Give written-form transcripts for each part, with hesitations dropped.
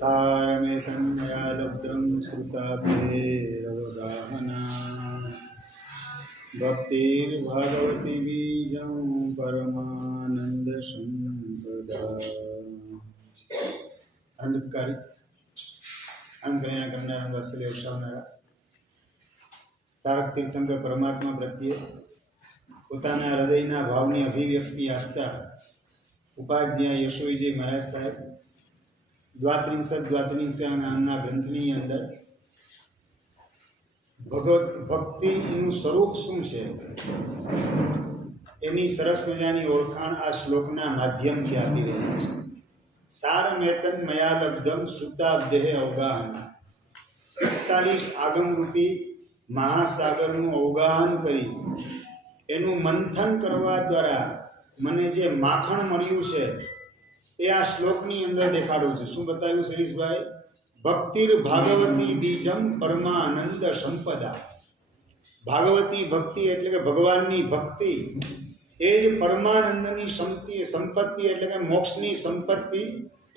सारमेतन्मया लब्धं श्रुताभेरवगाहना भक्तिर्भगवती बीजं परमानन्दसम्पदा। अंधकारी अंतर्याण करनारा वात्सल्य दर्शावनारा तारक तीर्थंकर परमात्मा प्रत्ये પોતાના હૃદયના ભાવની અભિવ્યક્તિ આપતા ઉપાધ્યાય યશોવીજી મહારાજ સાહેબ દ્વાત્રિંશત નામના ગ્રંથની અંદર ભક્તિનું સ્વરૂપ શું છે એની સરસ મજાની ઓળખાણ આ શ્લોકના માધ્યમથી આપી રહ્યા છે. સારમેતન મયા લબ્ધમ શ્રુતાબ્દેહે અવગાહના. 45 આગમરૂપી મહાસાગરનું અવગાહન કરી એનું મંથન કરવા દ્વારા મને જે માખણ મળ્યું છે એ આ શ્લોકની અંદર દેખાડું છું. શું બતાવ્યું શરીશભાઈ? ભક્તિર ભાગવતી બીજમ પરમાનંદ સંપદા. ભાગવતી ભક્તિ એટલે કે ભગવાનની ભક્તિ એ જ પરમાનંદની સંપત્તિ એટલે કે મોક્ષની સંપત્તિ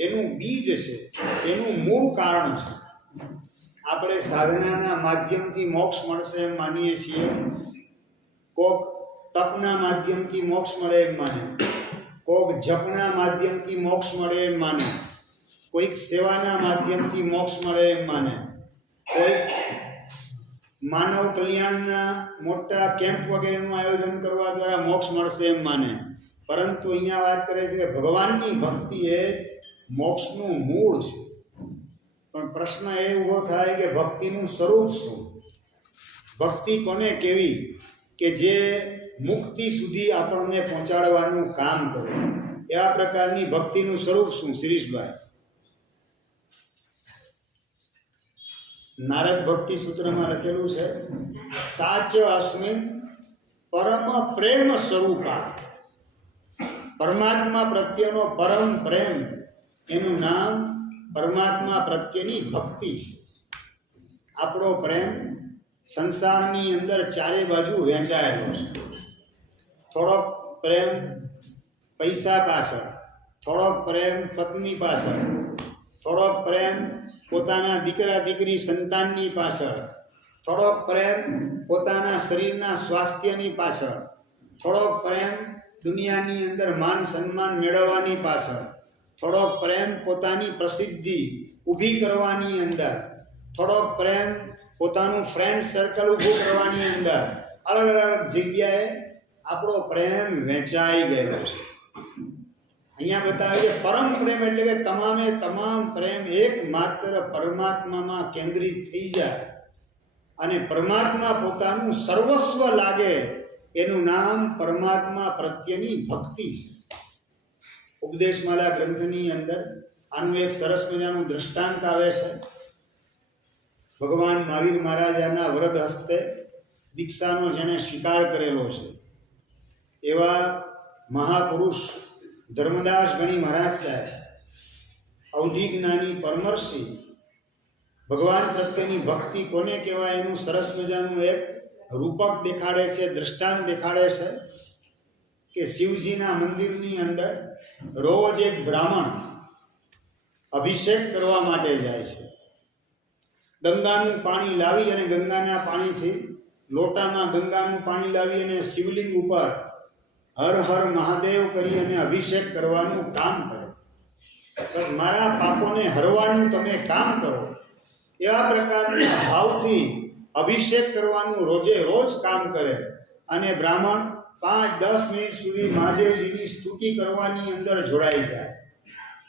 એનું બીજ છે, એનું મૂળ કારણ છે. આપણે સાધનાના માધ્યમથી મોક્ષ મળશે એમ માનીએ છીએ, કોક તપના માધ્યમથી મોક્ષ મળે એમ માને, કોઈક જપના માધ્યમથી મોક્ષ મળે એમ માને, કોઈક સેવાના માધ્યમથી મોક્ષ મળે એમ માને, કોઈક માનવ કલ્યાણના મોટા કેમ્પ વગેરેનું આયોજન કરવા દ્વારા મોક્ષ મળશે એમ માને. પરંતુ અહીંયા વાત કરે છે કે ભગવાનની ભક્તિ એ જ મોક્ષનું મૂળ છે. પણ પ્રશ્ન એ ઊભો થાય કે ભક્તિનું સ્વરૂપ શું? ભક્તિ કોને કેવી કે જે મુક્તિ સુધી આપણને પહોંચાડવાનું કામ કરે? એવા પ્રકારની ભક્તિનું સ્વરૂપ શું શિરીષભાઈ? નારદ ભક્તિ સૂત્રમાં લખેલું છે, સાચ અસ્મિન પરમ પ્રેમ સ્વરૂપા. પરમાત્મા પ્રત્યેનો પરમ પ્રેમ, એનું નામ પરમાત્મા પ્રત્યેની ભક્તિ છે. આપણો પ્રેમ સંસારની અંદર ચારે બાજુ વહેંચાયેલો છે. થોડોક પ્રેમ પૈસા પાછળ, થોડોક પ્રેમ પત્ની પાછળ, થોડોક પ્રેમ પોતાના દીકરા દીકરી સંતાનની પાછળ, થોડોક પ્રેમ પોતાના શરીરના સ્વાસ્થ્યની પાછળ, થોડોક પ્રેમ દુનિયાની અંદર માન સન્માન મેળવવાની પાછળ, થોડોક પ્રેમ પોતાની પ્રસિદ્ધિ ઊભી કરવાની અંદર, થોડોક પ્રેમ પોતાનું ફ્રેન્ડ સર્કલ ઊભું કરવાની અંદર, અલગ અલગ જગ્યાએ આપણો પ્રેમ વહેંચાઈ ગયેલો છે. અહીંયા બતાવે છે પરમ પ્રેમ એટલે કે તમામે તમામ પ્રેમ એકમાત્ર પરમાત્મામાં કેન્દ્રિત થઈ જાય અને પરમાત્મા પોતાનું સર્વસ્વ લાગે. એનું નામ પરમાત્મા પ્રત્યેની ભક્તિ છે. ઉપદેશમાલા ગ્રંથની અંદર આનું એક સરસ મજાનું દ્રષ્ટાંત આવે છે. ભગવાન મહાવીર મહારાજાના વરદ હસ્તે દીક્ષાનો જેણે સ્વીકાર કરેલો છે એવા મહાપુરુષ ધર્મદાસ ગણી મહારાજ સાહેબ, અવધિ જ્ઞાની પરમર્ષિ, ભગવાન પ્રત્યેની ભક્તિ કોને કહેવાય એનું સરસ મજાનું એક રૂપક દેખાડે છે, દ્રષ્ટાંત દેખાડે છે કે શિવજીના મંદિરની અંદર રોજ એક બ્રાહ્મણ અભિષેક કરવા માટે જાય છે. ગંગાનું પાણી લાવી અને ગંગાના પાણીથી લોટામાં ગંગાનું પાણી લાવી અને શિવલિંગ ઉપર હર હર મહાદેવ કરી અને અભિષેક કરવાનું કામ કરે. બસ મારા પાપોને હરવાનું તમે કામ કરો, એવા પ્રકારના ભાવથી અભિષેક કરવાનું રોજે રોજ કામ કરે. અને બ્રાહ્મણ 5-10 મિનિટ સુધી મહાદેવજીની સ્તુતિ કરવાની અંદર જોડાઈ જાય,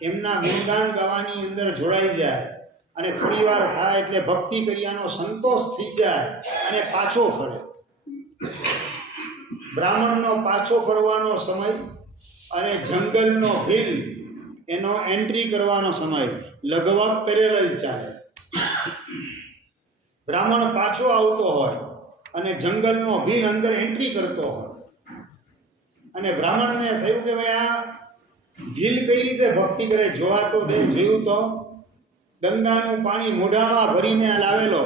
એમના ગુણગાન ગાવાની અંદર જોડાઈ જાય અને થોડી વાર થાય એટલે ભક્તિ કર્યાનો સંતોષ થઈ જાય અને પાછો ફરે. બ્રાહ્મણનો પાછો ફરવાનો સમય અને જંગલનો ભીલ એનો એન્ટ્રી કરવાનો સમય લગભગ પેરેલલ ચાલે. બ્રાહ્મણ પાછો આવતો હોય અને જંગલનો ભીલ અંદર એન્ટ્રી કરતો હોય અને બ્રાહ્મણને થયું કે ભાઈ આ ભીલ કઈ રીતે ભક્તિ કરે, જોવા તો દે. જોયું તો ગંગાનું પાણી મોઢામાં ભરીને લાવેલો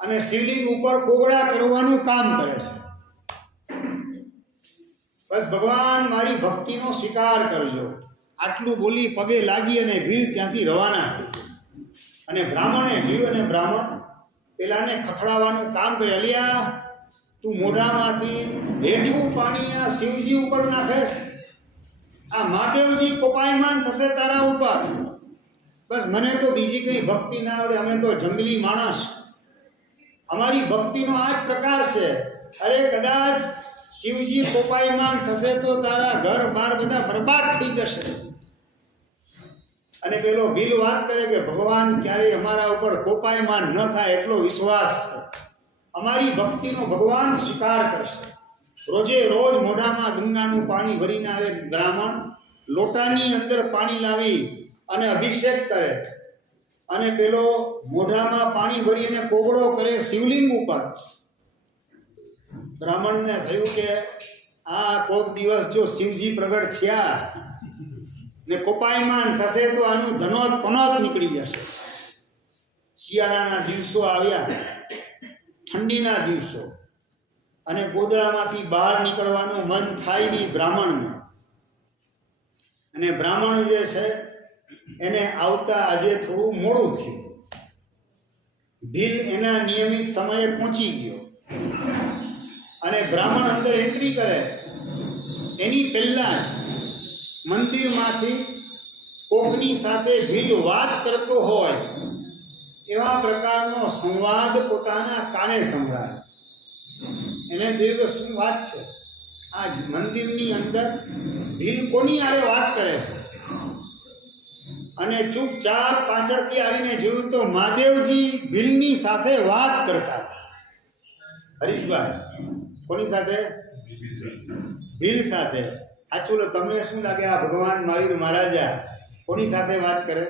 અને શિવલિંગ ઉપર કોગળા કરવાનું કામ કરે છે. બસ ભગવાન મારી ભક્તિનો સ્વીકાર કરજો, આટલું બોલી પગે લાગી અને ભીલ ત્યાંથી રવાના થઈ. અને બ્રાહ્મણે જોયું અને બ્રાહ્મણ પેલાને ખખડાવવાનું કામ કરે. અલિયા, તું મોઢામાંથી હેઠું પાણી આ શિવજી ઉપર નાખે, આ મહાદેવજી કોપાયમાન થશે તારા ઉપર. બસ મને તો બીજી કઈ ભક્તિ ના આવડે, અમે તો જંગલી માણસ, અમારી ભક્તિનો આ જ પ્રકાર છે. અરે કદાચ શિવજી કોપાયમાન થશે તો તારા ઘર બાર બધા બરબાદ થઈ જશે. અને પેલો ભીલ વાત કરે કે ભગવાન ક્યારેય અમારા ઉપર કોપાયમાન ન થાય એટલો વિશ્વાસ છે, અમારી ભક્તિનો ભગવાન સ્વીકાર કરશે. રોજે રોજ મોઢામાં ગંગાનું પાણી ભરીને આવે બ્રાહ્મણ, લોટાની અંદર પાણી લાવી અને અભિષેક કરે. અને પેલો મોઢામાં પાણી ભરીને કોગળો કરે શિવલિંગ ઉપર. બ્રાહ્મણને થયું કે આ કોક દિવસ જો શિવજી પ્રગટ થયા ને કોપાયમાન થશે તો આનું ધનોત પનોત નીકળી જશે. શિયાળાના દિવસો આવ્યા, ઠંડીના દિવસો, અને ગોદડામાંથી બહાર નીકળવાનું મન થાય નહીં બ્રાહ્મણને. અને બ્રાહ્મણ જે છે એને આવતા આજે થોડું મોડું થયું. ભીલ એના નિયમિત સમયે પહોંચી ગયો અને બ્રાહ્મણ અંદર એન્ટ્રી કરે એની પહેલા જ મંદિરમાંથી કોકની સાથે ભીલ વાત કરતો હોય એવા પ્રકારનો સંવાદ પોતાના કાને સંભળાય. એને જોયું કે શું વાત છે, આ મંદિરની અંદર ભીલ કોની આરે વાત કરે છે. અને ચૂપચાપ પાછળથી આવીને જોયું તો મહાદેવજી ભીલની સાથે વાત કરતા હતા. હરીશભાઈ, કોની સાથે? ભીલ સાથે. સાચું લો, તમને શું લાગે આ ભગવાન મહાવીર મહારાજા કોની સાથે વાત કરે?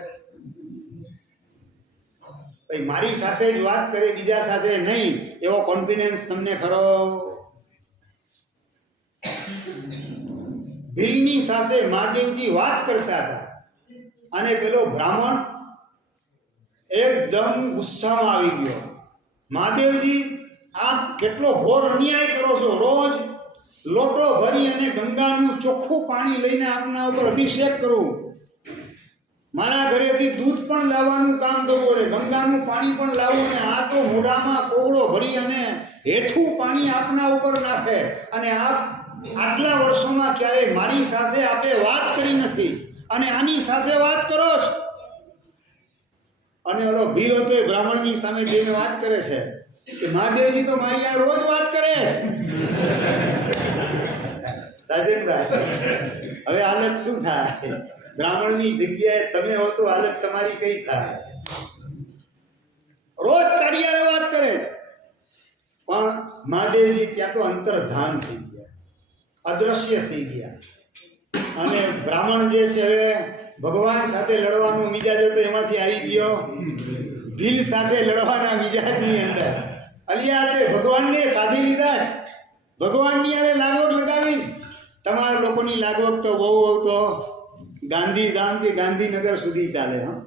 ભાઈ મારી સાથે જ વાત કરે, બીજા સાથે નહીં, એવો કોન્ફિડન્સ તમને ખરો? ભીલની સાથે મહાદેવજી વાત કરતા હતા. અને પેલો બ્રાહ્મણ એકદમ ગુસ્સામાં આવી ગયો. મહાદેવજી, આપ કેટલો ઘોર અન્યાય કરો છો. રોજ લોટો ભરી અને ગંગાનું ચોખ્ખું પાણી લઈને આપના ઉપર અભિષેક કરું, મારા ઘરેથી દૂધ પણ લાવવાનું કામ કરવું અને ગંગાનું પાણી પણ લાવવું, અને આ તો મોઢામાં કોગળો ભરી અને હેઠું પાણી આપના ઉપર નાખે. અને આપ આટલા વર્ષોમાં ક્યારેય મારી સાથે આપે વાત કરી નથી અને આની સાથે વાત કરો છો. અને ઓલો ભીલ હતો એ બ્રાહ્મણની સામે જઈને વાત કરે છે કે મહાદેવજી તો મારી આ રોજ વાત કરે. રાજેનભાઈ, હવે હાલત શું થાય? બ્રાહ્મણની જગ્યાએ તમે હો તો હાલત તમારી કઈ થાય? રોજ તારી હારે વાત કરે છે. પણ મહાદેવજી ત્યાં તો અંતર્ધાન થઈ ગયા, અદ્રશ્ય થઈ ગયા. અને બ્રાહ્મણ જે છે હવે ભગવાન સાથે લડવાનો મિજાજ હતો એમાંથી આવી ગયો ભીલ સાથે લડવાના મિજાજની અંદર. અલિયા તે ભગવાનને સાધી લીધા જ, ભગવાનની હારે લાગવગ લગાવી. તમારા લોકોની લાગવગ તો બહુ તો ગાંધીધામથી ગાંધીનગર સુધી ચાલે, હા,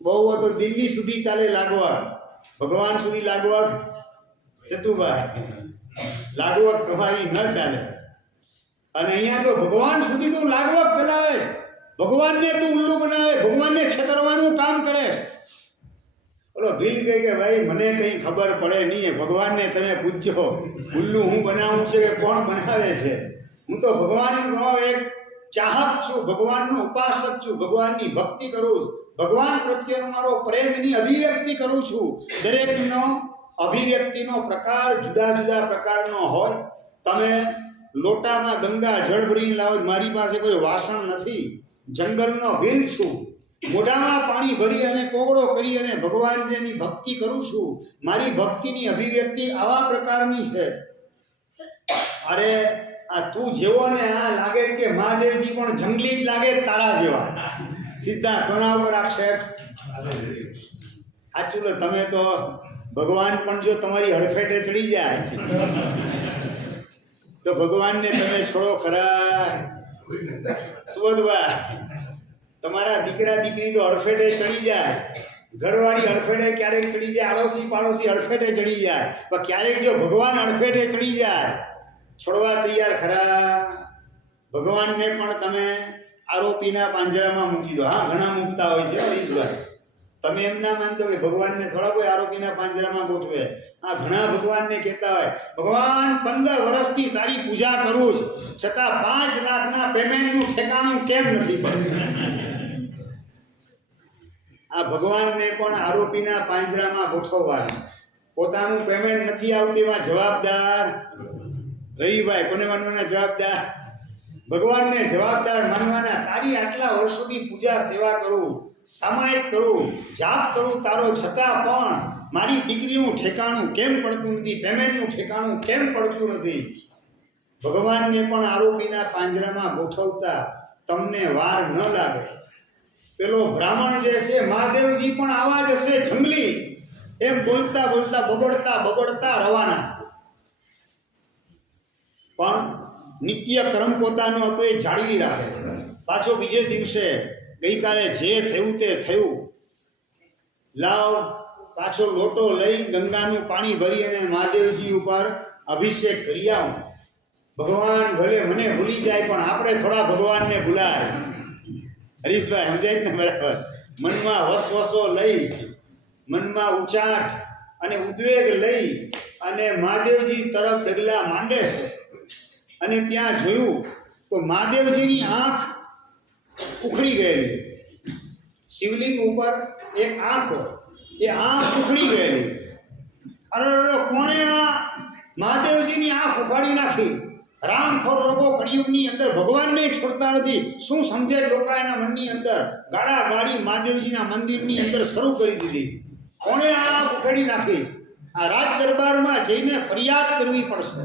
બહુ તો દિલ્હી સુધી ચાલે લાગવગ. ભગવાન સુધી લાગવગ સેતુભાઈ, લાગવગ તમારી ન ચાલે. અને અહીંયા તો ભગવાન સુધી તું લાગવગ ચલાવે છે, ભગવાનને તું ઉલ્લુ બનાવે, ભગવાનને છેતરવાનું કામ કરે. બોલો ભીલ કહે કે ભાઈ મને કંઈ ખબર પડે નહીં, ભગવાનને તમે પૂછજો ઉલ્લુ હું બનાવું છે કે કોણ બનાવે છે. હું તો ભગવાનનો એક ચાહક છું, ભગવાનનો ઉપાસક છું, ભગવાનની ભક્તિ કરું છું, ભગવાન પ્રત્યેનો મારો પ્રેમની અભિવ્યક્તિ કરું છું. દરેકનો અભિવ્યક્તિનો પ્રકાર જુદા જુદા પ્રકારનો હોય. તમે લોટામાં ગંગા જળ ભરીને લાવો, મારી પાસે કોઈ વાસણ નથી, જંગલનો ભીલ છું, મોઢામાં પાણી ભરી અને કોગળો કરી અને ભગવાનની ભક્તિ કરું છું. મારી ભક્તિની અભિવ્યક્તિ આવા પ્રકારની છે. અરે આ તું જેવો ને આ લાગે કે મહાદેવજી પણ જંગલી જ લાગે તારા જેવા, સીધા કોના ઉપર આક્ષેપ? સાચું લો, તમે તો ભગવાન પણ જો તમારી હડફેટે ચડી જાય તો ભગવાનને તમે છોડો ખરા? સુબોધભાઈ, તમારા દીકરા દીકરી તો હડફેટે ચડી જાય, ઘરવાળી હડફેટે ક્યારેક ચડી જાય, આડોશી પાડોશી હડફેટે ચડી જાય, પણ ક્યારેક જો ભગવાન હડફેટે ચડી જાય, છોડવા તૈયાર ખરા? ભગવાનને પણ તમે આરોપીના પાંજરામાં મૂકી દો. હા, ઘણા મૂકતા હોય છે હરીશભાઈ. તમે એમ ના માનતો કે ભગવાનને થોડા કોઈ આરોપીના પાંજરામાં ગોઠવે. આ ઘણા ભગવાનને કહેતા હોય, ભગવાન 15 વર્ષથી તારી પૂજા કરું છું, છતાં 5 લાખના પેમેન્ટનું ઠેકાણું કેમ નથી પડતું? આ ભગવાનને પણ આરોપીના પાંજરામાં ગોઠવવાનું. પોતાનું પેમેન્ટ નથી આવતીમાં જવાબદાર રવિભાઈ. કોને માનવાના જવાબદાર? ભગવાનને જવાબદાર માનવાના. તારી આટલા વર્ષોથી પૂજા સેવા કરું, સામાયિક કરું, જાપ કરું તારો, છતાં પણ મારી દીકરીનું ઠેકાણું કેમ પડતું નથી, પેમેન્ટનું ઠેકાણું કેમ પડતું નથી? ભગવાનને પણ આરોપીના પાંજરામાં ગોઠવતા તમને વાર ન લાગે. પેલો બ્રાહ્મણ જે છે મહાદેવજી પણ આવા જ હશે જંગલી, એમ બોલતા બોલતા બબડતા રવાના. પણ નિત્ય કર્મ પોતાનો હતો એ જાળવી રાખે. પાછો બીજે દિવસે ગઈકાલે જે થયું તે થયું, લાવ પાછો લોટો લઈ ગંગાનું પાણી ભરી અને મહાદેવજી ઉપર અભિષેક કરી આવું. ભગવાન ભલે મને ભૂલી જાય પણ આપણે થોડા ભગવાનને ભૂલાય. હરીશભાઈ સમજાય ને બરાબર? મનમાં વસવસો લઈ, મનમાં ઉચાટ અને ઉદ્વેગ લઈ અને મહાદેવજી તરફ ડગલા માંડે છે. અને ત્યાં જોયું તો મહાદેવજીની આંખ ઉખડી ગયેલી. શિવલિંગ ઉપર એક આંખ હોય, એ આંખ ઉખડી ગયેલી. અરે કોણે આ મહાદેવજીની આંખ ઉખાડી નાખી? રામખોર લોકો કળિયુગની અંદર ભગવાનને છોડતા નથી. શું સમજે લોકો એના મનની અંદર? ગાળા ગાડી મહાદેવજીના મંદિરની અંદર શરૂ કરી દીધી. કોણે આ આંખ ઉખાડી નાખી? આ રાજ દરબારમાં જઈને ફરિયાદ કરવી પડશે.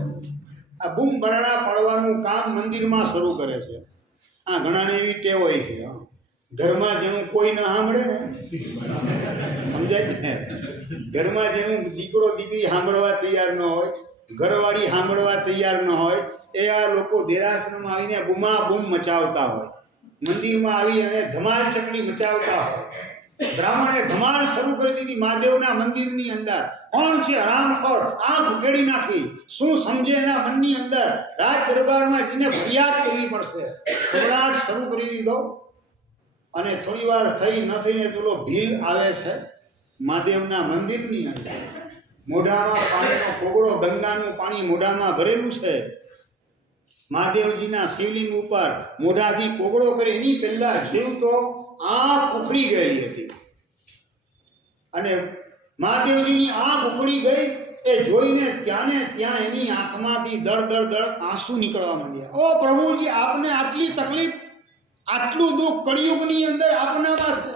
આ બૂમ બરાડા પાડવાનું કામ મંદિરમાં શરૂ કરે છે. આ ઘણાને એવી ટેવ હોય છે, ઘરમાં જેનું કોઈ ના સાંભળે ને, સમજાય ને? ઘરમાં જેનું દીકરો દીકરી સાંભળવા તૈયાર ન હોય, ઘરવાળી સાંભળવા તૈયાર ન હોય, એ આ લોકો દેરાસરમાં આવીને બૂમા બૂમ મચાવતા હોય, મંદિરમાં આવી અને ધમાલ ચકડી મચાવતા હોય. બ્રાહ્મણે ધમાલ શરૂ કરી દીધી મહાદેવના મંદિરની અંદર. કોણ છે હરામખોર? આંખ ઉકેડી નાખી. શું સમજે એના મનની અંદર? રાજ દરબારમાં જઈને ફરિયાદ કરવી પડશે. ગભરાટ શરૂ કરી દીધો. અને થોડી વાર થઈ ન થઈને પેલો ભીલ આવે છે મહાદેવના મંદિરની અંદર. મોઢામાં પાણીનો કોગળો, ગંગાનું પાણી મોઢામાં ભરેલું છે. મહાદેવજીના શિવલિંગ ઉપર મોઢાથી કોગળો કરે એની પહેલા જોયું તો આંખ ઉખડી ગયેલી હતી. અને મહાદેવજીની આંખ ઉખડી ગઈ એ જોઈને ત્યાં એની આંખમાંથી દળ આંસુ નીકળવા માંડ્યા. ઓ પ્રભુજી, આપને આટલી તકલીફ, આટલું દુઃખ કળિયુગની અંદર આપનામાં છે.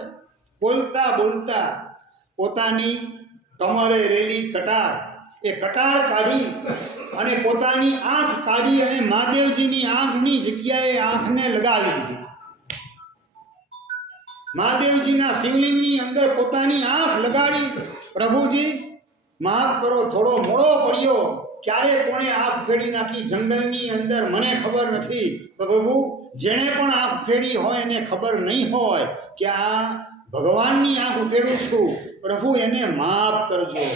બોલતા બોલતા પોતાની કમરે રેલી કટાર, એ કટાર કાઢી અને પોતાની આંખ કાઢી અને મહાદેવજીની આંખની જગ્યાએ આંખને લગાવી દીધી. મહાદેવજીના શિવલિંગની અંદર પોતાની આંખ લગાડી. પ્રભુજી માફ કરો, થોડો મોડો પડ્યો. ક્યારે કોણે આંખ ફેડી નાખી જંગલની અંદર મને ખબર નથી. પ્રભુ, જેણે પણ આંખ ફેડી હોય એને ખબર નહીં હોય કે આ ભગવાનની આંખ ઉકેડું છું. પ્રભુ એને માફ કરજો,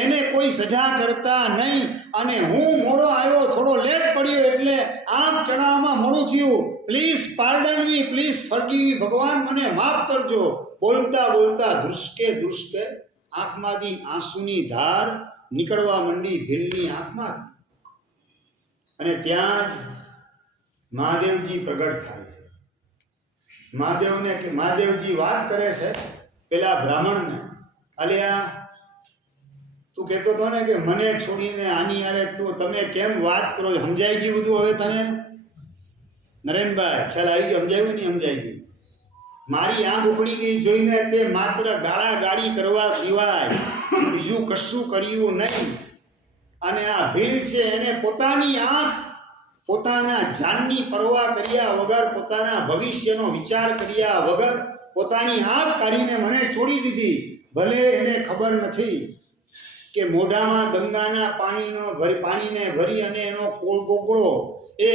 એને કોઈ સજા કરતા નહીં. અને હું મોડો આવ્યો, થોડો લેટ પડ્યો એટલે આંખ ચડાવવામાં મોડું થયું. Please pardon me, please forgive me. ભગવાન મને માફ કરજો. બોલતા બોલતા ધ્રુસકે આંખમાંથી આંસુની ધાર નીકળવા માંડી ભીલની આંખમાંથી. અને ત્યાં જ મહાદેવજી પ્રગટ થાય છે. મહાદેવજી વાત કરે છે પેલા બ્રાહ્મણને, અલ્યા તું કહેતો હતો ને કે મને છોડીને આની યારે તમે કેમ વાત કરો? સમજાઈ ગયું બધું હવે તને? નરેનભાઈ ખ્યાલ આવી ગયો? સમજાયું નહીં? સમજાઈ ગયું. મારી આંખ ઉખડી ગઈ જોઈને તે માત્ર ગાળા ગાળી કરવા સિવાય બીજું કશું કર્યું નહીં. અને આ ભીલ છે એને પોતાની આંખ, પોતાના જાનની પરવા કર્યા વગર, પોતાના ભવિષ્યનો વિચાર કર્યા વગર પોતાની આંખ કાઢીને મને છોડી દીધી. ભલે એને ખબર નથી કે મોઢામાં ગંગાના પાણીને ભરી અને એનો કોગળો એ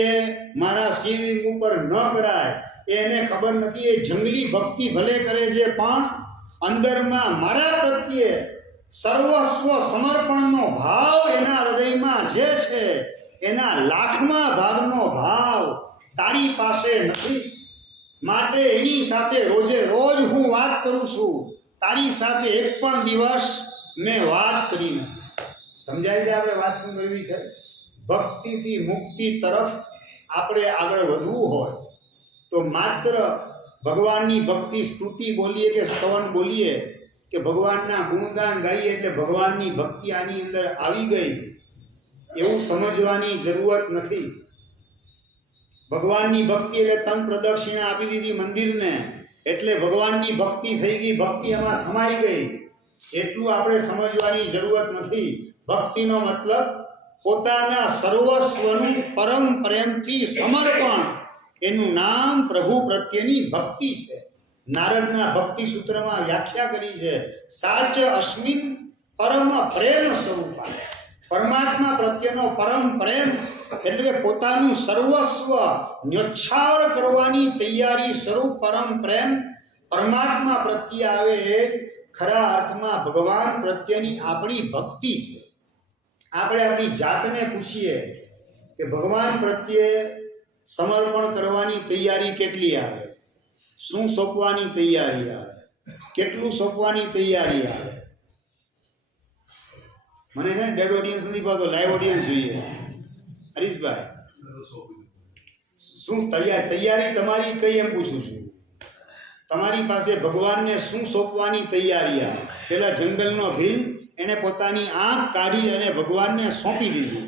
મારા શિવલિંગ ઉપર ન કરાય. એને ખબર નથી એ જંગલી ભક્તિ ભલે કરે છે પણ અંદરમાં મારા પ્રત્યે સર્વસ્વ સમર્પણનો ભાવ એના હૃદયમાં જે છે એના 1,00,000માં ભાગનો ભાવ તારી પાસે નથી. માટે એની સાથે રોજે રોજ હું વાત કરું છું, તારી સાથે એક પણ દિવસ મેં વાત કરી નથી. સમજાય છે આપણે વાત શું કરવી છે? ભક્તિથી મુક્તિ તરફ આપણે આગળ વધવું હોય તો માત્ર ભગવાનની ભક્તિ સ્તુતિ બોલીએ કે સ્તવન બોલીએ કે ભગવાનના ગુણગાન ગાઈએ એટલે ભગવાનની ભક્તિ આની અંદર આવી ગઈ એવું સમજવાની જરૂરત નથી. ભગવાનની ભક્તિ એટલે તન પ્રદક્ષિણા આપી દીધી મંદિરને એટલે ભગવાનની ભક્તિ થઈ ગઈ, ભક્તિ એમાં સમાઈ ગઈ, એટલું આપણે સમજવાની જરૂરત નથી. ભક્તિનો મતલબ પોતાના સર્વસ્વનું પરમ પ્રેમથી સમર્પણ, એનું નામ પ્રભુ પ્રત્યેની ભક્તિ છે. નારદના ભક્તિ સૂત્રમાં વ્યાખ્યા કરી છે, સાચ અસ્મિન પરમ પ્રેમ સ્વરૂપા. પરમાત્મા પ્રત્યેનો પરમ પ્રેમ એટલે કે પોતાનું સર્વસ્વ ન્યોછાવર કરવાની તૈયારી સ્વરૂપ પરમ પ્રેમ પરમાત્મા પ્રત્યે આવે એ જ ખરા અર્થમાં ભગવાન પ્રત્યેની આપણી ભક્તિ છે. આપણે આપણી જાતને પૂછીએ કે ભગવાન પ્રત્યે સમર્પણ કરવાની તૈયારી કેટલી આવે, શું સોંપવાની તૈયારી આવે, કેટલું સોંપવાની તૈયારી આવે. મને છે ને ડેડ ઓડિયન્સ નથી પાડતો, લાઈવ ઓડિયન્સ જોઈએ. હરીશભાઈ, શું તૈયારી તમારી કઈ એમ પૂછું છું. તમારી પાસે ભગવાનને શું સોંપવાની તૈયારી આવે? પેલા જંગલનો ભીલ એને પોતાની આંખ કાઢી અને ભગવાનને સોંપી દીધી.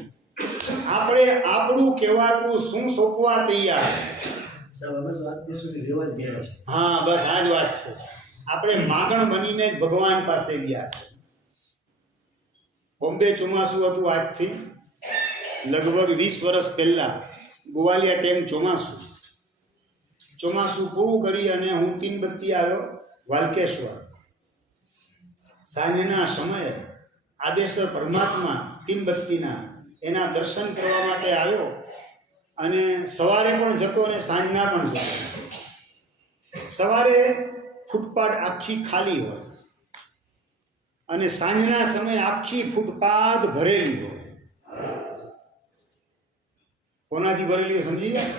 આપણે આપણું કહેવાતું શું સોંપવા તૈયાર? હા, બસ આ જ વાત છે. આપણે માગણ બનીને જ ભગવાન પાસે ગયા છે. બોમ્બે ચોમાસું હતું આજથી લગભગ 20 વર્ષ પહેલા. ગોવાલિયા ટેમ ચોમાસું પૂરું કરી અને હું તીનબત્તી આવ્યો વાલકેશ્વર. સાંજના સમયે આદેશ્વર પરમાત્મા તીનબત્તીના એના દર્શન કરવા માટે આવ્યો અને સવારે પણ જતો અને સાંજના પણ જતો. સવારે ફૂટપાથ આખી ખાલી હોય અને સાંજના સમયે આખી ફૂટપાથ ભરેલી હોય. કોનાથી ભરેલી હોય સમજી ગયા?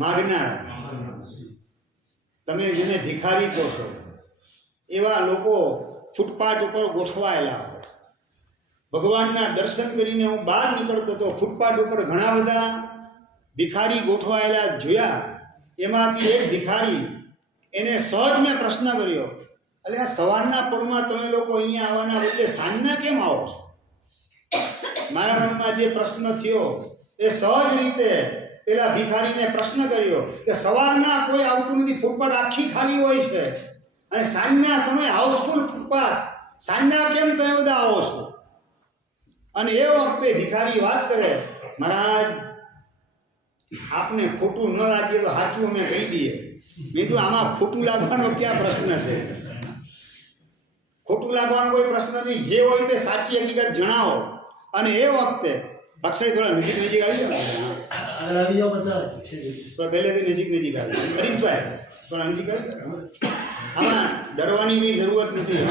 માગનારા, તમે જેને ભિખારી કહો છો એવા લોકો ફૂટપાથ ઉપર ગોઠવાયેલા હોય. ભગવાનના દર્શન કરીને હું બહાર નીકળતો હતો, ફૂટપાથ ઉપર ઘણા બધા ભિખારી ગોઠવાયેલા જોયા. એમાંથી એક ભિખારી, એને સહજ મેં પ્રશ્ન કર્યો, એટલે આ સવારના પરમાં તમે લોકો અહીંયા આવવાના બદલે સાંજના કેમ આવો છો? મારા મનમાં જે પ્રશ્ન થયો એ સહજ રીતે પેલા ભિખારીને પ્રશ્ન કર્યો કે સવારના કોઈ આવતું નથી, ફૂટપાથ આખી ખાલી હોય છે અને સાંજના સમયે હાઉસફુલ ફૂટપાથ, સાંજના કેમ તમે બધા આવો છો? અને એ વખતે ભિખારી વાત કરે, મહારાજ આપને ખોટું ન લાગે તો સાચું અમે કહી દઈએ. મેં કીધું આમાં ખોટું લાગવાનો ક્યાં પ્રશ્ન છે? ખોટું લાગવાનો કોઈ પ્રશ્ન નથી. જે હોય તે સાચી હકીકત જણાવો. અને એ વખતે અક્ષય થોડા નજીક આવી જાઓ, થોડા પહેલેથી નજીક આવી. હરીશભાઈ થોડા નજીક આવી જાઓ. આમાં ડરવાની કઈ જરૂરત નથી.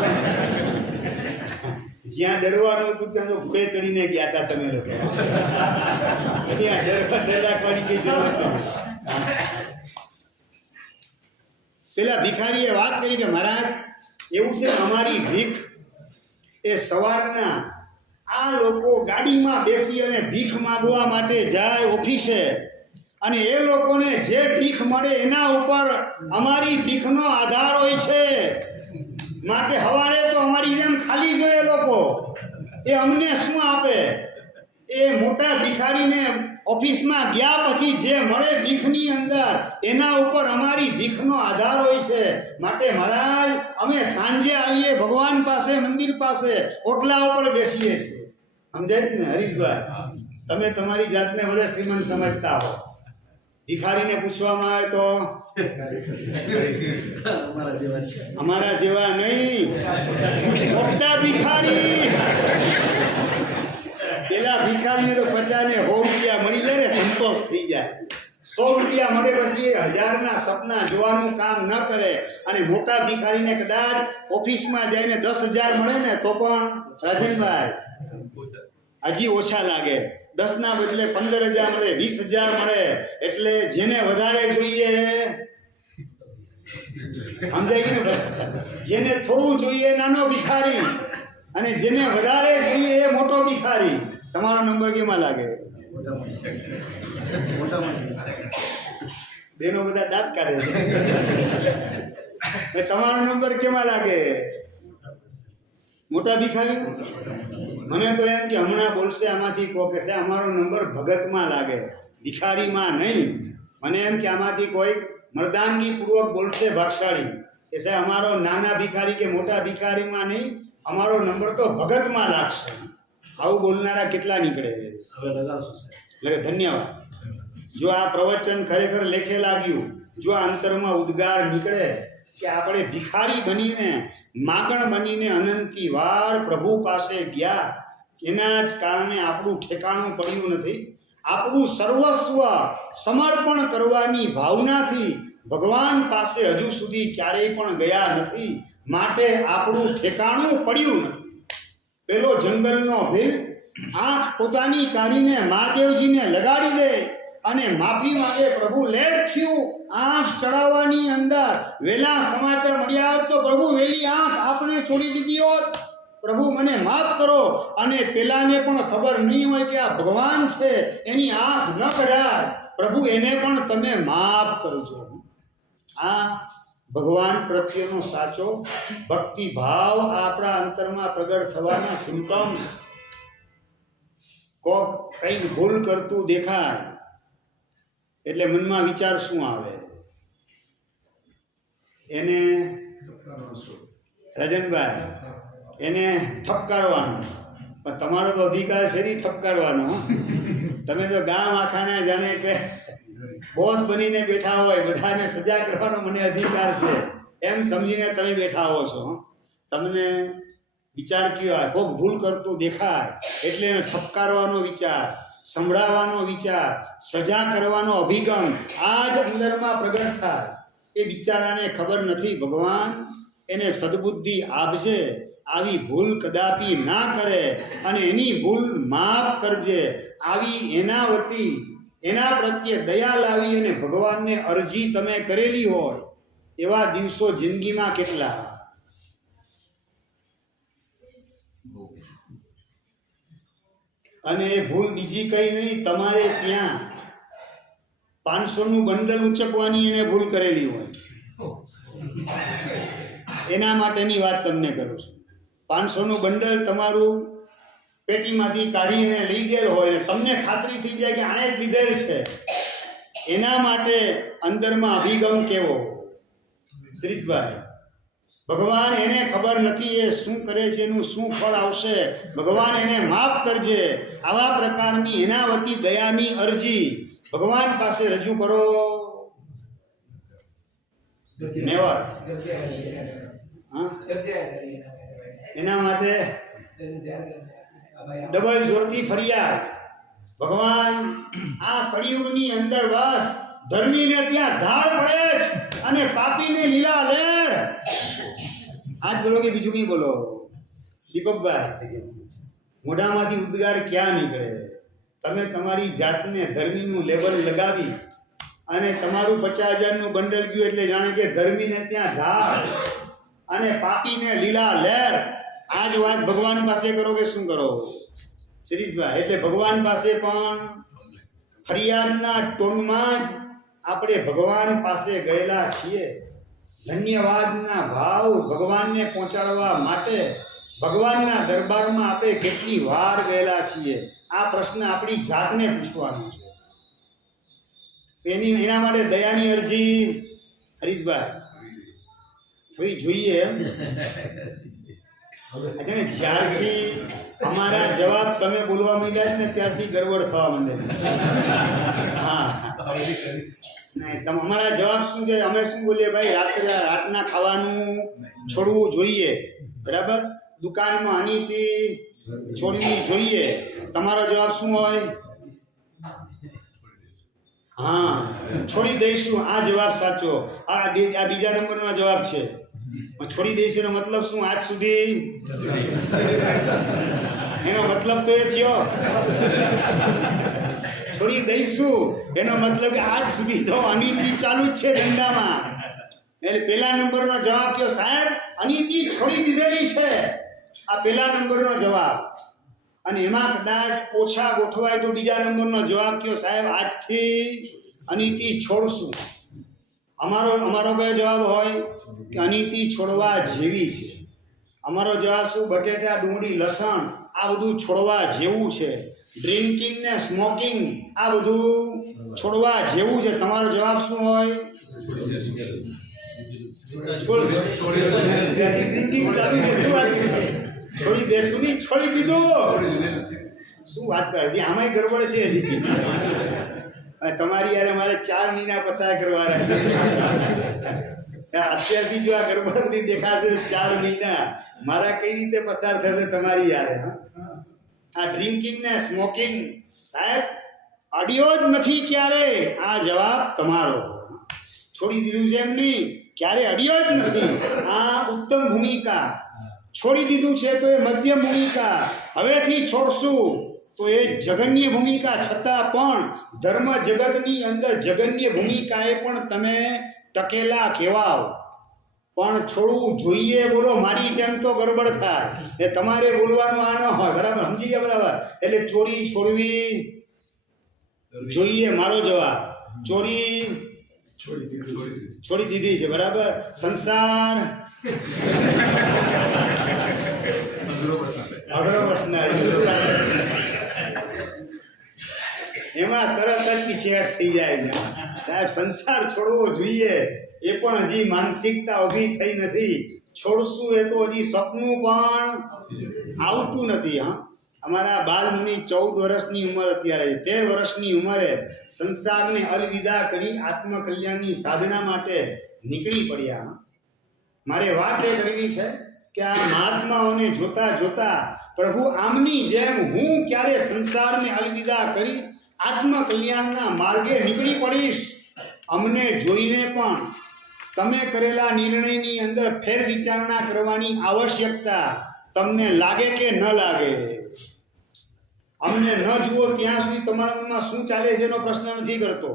જ્યાં ડરવાનું હતું ત્યાં તો ઘોડે ચડીને ગયા હતા તમે લોકો. ત્યાં ડર રાખવાની કઈ જરૂરત નથી. પેલા ભિખારીએ વાત કરી કે મહારાજ એવું છે, અમારી ભીખ એ સવારના આ લોકો ગાડીમાં બેસી અને ભીખ માગવા માટે જાય ઓફિસે, અને એ લોકોને જે ભીખ મળે એના ઉપર અમારી ભીખનો આધાર હોય છે. માટે સવારે તો અમારી જેમ ખાલી જોઈએ લોકો, એ અમને શું આપે? એ મોટા ભિખારીને ઓફિસમાં ગયા પછી જે મળે ભીખની અંદર એના ઉપર અમારી ભીખનો આધાર હોય છે. માટે મહારાજ અમે સાંજે આવીએ ભગવાન પાસે, મંદિર પાસે, ઓટલા ઉપર બેસીએ છીએ. સમજાય ને હરીશભાઈ? તમે તમારી જાતને વડે શ્રીમંત સમજતા હો. ભિખારીને પૂછવામાં આવે તો અમારા જેવા નહીં, મોટા ભિખારી. પેલા ભિખારીને તો 50 ને 100 રૂપિયા મળી જાય ને સંતોષ થઈ જાય. 100 રૂપિયા મળે પછી 1000ના સપના જોવાનું કામ ન કરે. અને મોટા ભિખારીને કદાચ ઓફિસમાં જઈને 10,000 મળે ને તો પણ રાજનભાઈ હજી ઓછા લાગે. 10 ના બદલે 15,000 મળે, 20,000 મળે, એટલે જેને વધારે જોઈએ સમજાય ગયું ને? જેને થોડું જોઈએ નાનો ભિખારી, અને જેને વધારે જોઈએ એ મોટો ભિખારી. તમારો નંબર કેમાં લાગે? બેનો બધા દાંત કાઢે છે. તમારો નંબર કેમાં લાગે? મોટા ભિખારી. મને તો એમ કે હમણાં બોલશે આમાંથી કોઈ કહેશે અમારો નંબર ભગતમાં લાગે, ભિખારીમાં નહીં. મને એમ કે આમાંથી કોઈ મર્દાનગી પૂર્વક બોલશે ભાગશાળી, કે સાહેબ અમારો નાના ભિખારી કે મોટા ભિખારીમાં નહીં, અમારો નંબર તો ભગતમાં લાગશે. આવું બોલનારા કેટલા નીકળે? ધન્યવાદ. જો આ પ્રવચન ખરેખર લેખે લાગ્યું, જો આ અંતરમાં ઉદ્ગાર નીકળે કે આપણે ભિખારી બનીને, માગણ બનીને અનંતી વાર પ્રભુ પાસે ગયા, એના જ કારણે આપણું ઠેકાણું પડ્યું નથી. આપણું સર્વસ્વ સમર્પણ કરવાની ભાવનાથી ભગવાન પાસે હજુ સુધી ક્યારેય પણ ગયા નથી, માટે આપણું ઠેકાણું પડ્યું નથી. પેલો જંગલનો ભીલ આંખ પોતાની કાઢીને મહાદેવજીને લગાડી દે અને માફી માંગે, પ્રભુ લેટ થયું આંખ ચડાવવાની અંદર, વેલા સમાચાર મળ્યા હોત તો પ્રભુ વેલી આંખ આપણે છોડી દીધી હોત, પ્રભુ મને માફ કરો. અને પેલાને પણ ખબર નહીં હોય કે આ ભગવાન છે, એની આંખ ન કઢાય, પ્રભુ એને પણ તમે માફ કરજો. આ ભગવાન પ્રત્યેનો સાચો ભક્તિ ભાવ આપણા અંતરમાં પ્રગટ થવાના સિમ્પટમ્સ. કોક કંઈક ભૂલ કરતું દેખાય એટલે મનમાં વિચાર શું આવે? એને રાજનભાઈ એને ઠપકારવાનો. પણ તમારો તો અધિકાર છે નહીં ઠપકારવાનો. તમે તો ગામ આખાને જાણે કે બોસ બનીને બેઠા હોય, બધાને સજા કરવાનો મને અધિકાર છે એમ સમજીને તમે બેઠા હો છો. તમને વિચાર કયો આવે? કોઈક ભૂલ કરતું દેખાય એટલે એને ઠપકારવાનો વિચાર, સંભળાવવાનો વિચાર, સજા કરવાનો અભિગમ આ જ અંદરમાં પ્રગટ થાય. એ બિચારાને ખબર નથી ભગવાન એને સદબુદ્ધિ આપજે, આવી ભૂલ કદાપી ના કરે અને એની ભૂલ માફ કરજે, આવી એના વતી એના પ્રત્યે દયા લાવી અને ભગવાનને અરજી તમે કરેલી હોય એવા દિવસો જિંદગીમાં કેટલા? અને એ ભૂલ બીજી કઈ નહીં, તમારે ત્યાં 500નું બંડલ ઉંચકવાની એને ભૂલ કરેલી હોય, એના માટેની વાત તમને કરું છું. 500નું બંડલ તમારું પેટીમાંથી કાઢીને લઈ ગયેલ હોય ને તમને ખાતરી થઈ જાય કે આણે જ લીધેલ છે, એના માટે અંદરમાં અભિગમ કેવો? શ્રીશભાઈ, ભગવાન એને ખબર નથી એ શું કરે છે, એનું શું ફળ આવશે, ભગવાન એને માફ કરજે, આવા પ્રકારની એના વતી દયાની અરજી ભગવાન પાસે રજૂ કરો. નેવર. એના માટે ડબલ જોડતી ફરિયાદ. ભગવાન આ કળિયુગની અંદર બસ ધર્મીને ત્યાં ધાડ પડે અને પાપીને લીલા લહેર. આજ બોલો કે બીજું કઈ બોલો? દીપકભાઈ, મોઢામાંથી ઉદ્ગાર ક્યાં નીકળે? તમે તમારી જાતને ધર્મીનું લેબલ લગાવી અને તમારું 50,000નું બંડલ ગયું એટલે જાણે કે ધર્મીને ત્યાં ધાડ અને પાપીને લીલા લહેર. આ જ વાત ભગવાન પાસે કરો કે શું કરો? શિરીષભાઈ, એટલે ભગવાન પાસે પણ ફરિયાદના ટોનમાં જ આપણે ભગવાન પાસે ગયેલા છીએ. ધન્યવાદના ભાવ ભગવાનને પહોંચાડવા માટે ભગવાનના દરબારમાં આપણે કેટલી વાર ગયેલા છીએ? આ પ્રશ્ન આપણી જાતને પૂછવાનો છે. એના માટે દયાની અરજી હરીશભાઈ થોડી જોઈએ એમ. જ્યારથી અમારા જવાબ તમે બોલવા માંડ્યા ને ત્યારથી ગરબડ થવા માંડે. હા, નહીં તમે અમારા જવાબ શું છે? અમે શું બોલીએ ભાઈ? રાતના ખાવાનું છોડવું જોઈએ, બરાબર? દુકાનમાં અનીતિ છોડવી જોઈએ. તમારો જવાબ શું હોય? હા, છોડી દઈશું. આ જવાબ સાચો. આ બીજા નંબરનો જવાબ છે. છોડી દઈશું એનો મતલબ શું? આજ સુધી એનો મતલબ તો એ થયો છોડી દઈશું એનો મતલબ કે આજ સુધી તો અનીતિ ચાલુ જ છે ધંધામાં. એટલે પહેલા નંબરનો જવાબ કયો સાહેબ? અનીતિ છોડી દીધેલી છે. આ પહેલા નંબરનો જવાબ. અને એમાં કદાચ ઓછા ગોઠવાય તો બીજા નંબરનો જવાબ કયો સાહેબ? આજથી અનીતિ છોડશું. અમારો કયો જવાબ હોય કે અનીતિ છોડવા જેવી છે. અમારો જવાબ શું? બટેટા, ડુંગળી, લસણ આ બધું છોડવા જેવું છે. ડ્રિંકિંગ ને સ્મોકિંગ આ બધું છોડવા જેવું છે. તમારો જવાબ શું હોય? છોડી દેશું નહીં, છોડી દીધું. શું વાત કરે છે? આમાંય ગડબડ છે હજી. તમારી યાર મારે 4 મહિના પસાર કરવાના છે. અત્યારથી જો આ ગડબડ બધી દેખાશે 4 મહિના મારા કઈ રીતે પસાર થશે તમારી યારે? આ ડ્રિંકિંગ ને સ્મોકિંગ સાહેબ અડ્યો જ નથી ક્યારે. આ જવાબ તમારો. છોડી દીધું છે એમ નહીં, ક્યારે અડ્યો જ નથી. આ ઉત્તમ ભૂમિકા. છોડી દીધું છે તો એ મધ્યમ ભૂમિકા. હવેથી છોડશું તો એ જગન્ય ભૂમિકા. છતાં પણ ધર્મ જગતની અંદર જગન્ય ભૂમિકાએ પણ તમે ટકેલા કહેવાઓ. પણ છોડવું જોઈએ. બોલો મારી જેમ તો ગડબડ થાય. એ તમારે બોલવાનું આ ન હોય. બરાબર સમજી ગયા? બરાબર. એટલે ચોરી છોડવી જોઈએ. મારો જવાબ ચોરી છોડી દીધી છે. બરાબર. સંસાર અઘરો પ્રશ્ન. એમાં તરત જ સેટ થઈ જાય સાહેબ. સંસાર છોડવો જોઈએ એ પણ હજી માનસિકતા ઊભી થઈ નથી. છોડશું એ તો હજી સપનું પણ આવતું નથી. હા, અમારા બાલમુનિ 14 વર્ષની ઉંમર અત્યારે 13 વર્ષની ઉંમરે સંસારને અલવિદા કરી આત્મકલ્યાણની સાધના માટે નીકળી પડ્યા. મારે વાત એ કરવી છે કે આ મહાત્માઓને જોતા જોતા પ્રભુ આમની જેમ હું ક્યારે સંસારને અલવિદા કરી આત્મકલ્યાણના માર્ગે નીકળી પડીશ. અમને જોઈને પણ તમે કરેલા નિર્ણયની અંદર ફેર વિચારણા કરવાની આવશ્યકતા તમને લાગે કે ન લાગે? અમને ન જુઓ ત્યાં સુધી તમારા મનમાં શું ચાલે છે એનો પ્રશ્ન નથી કરતો.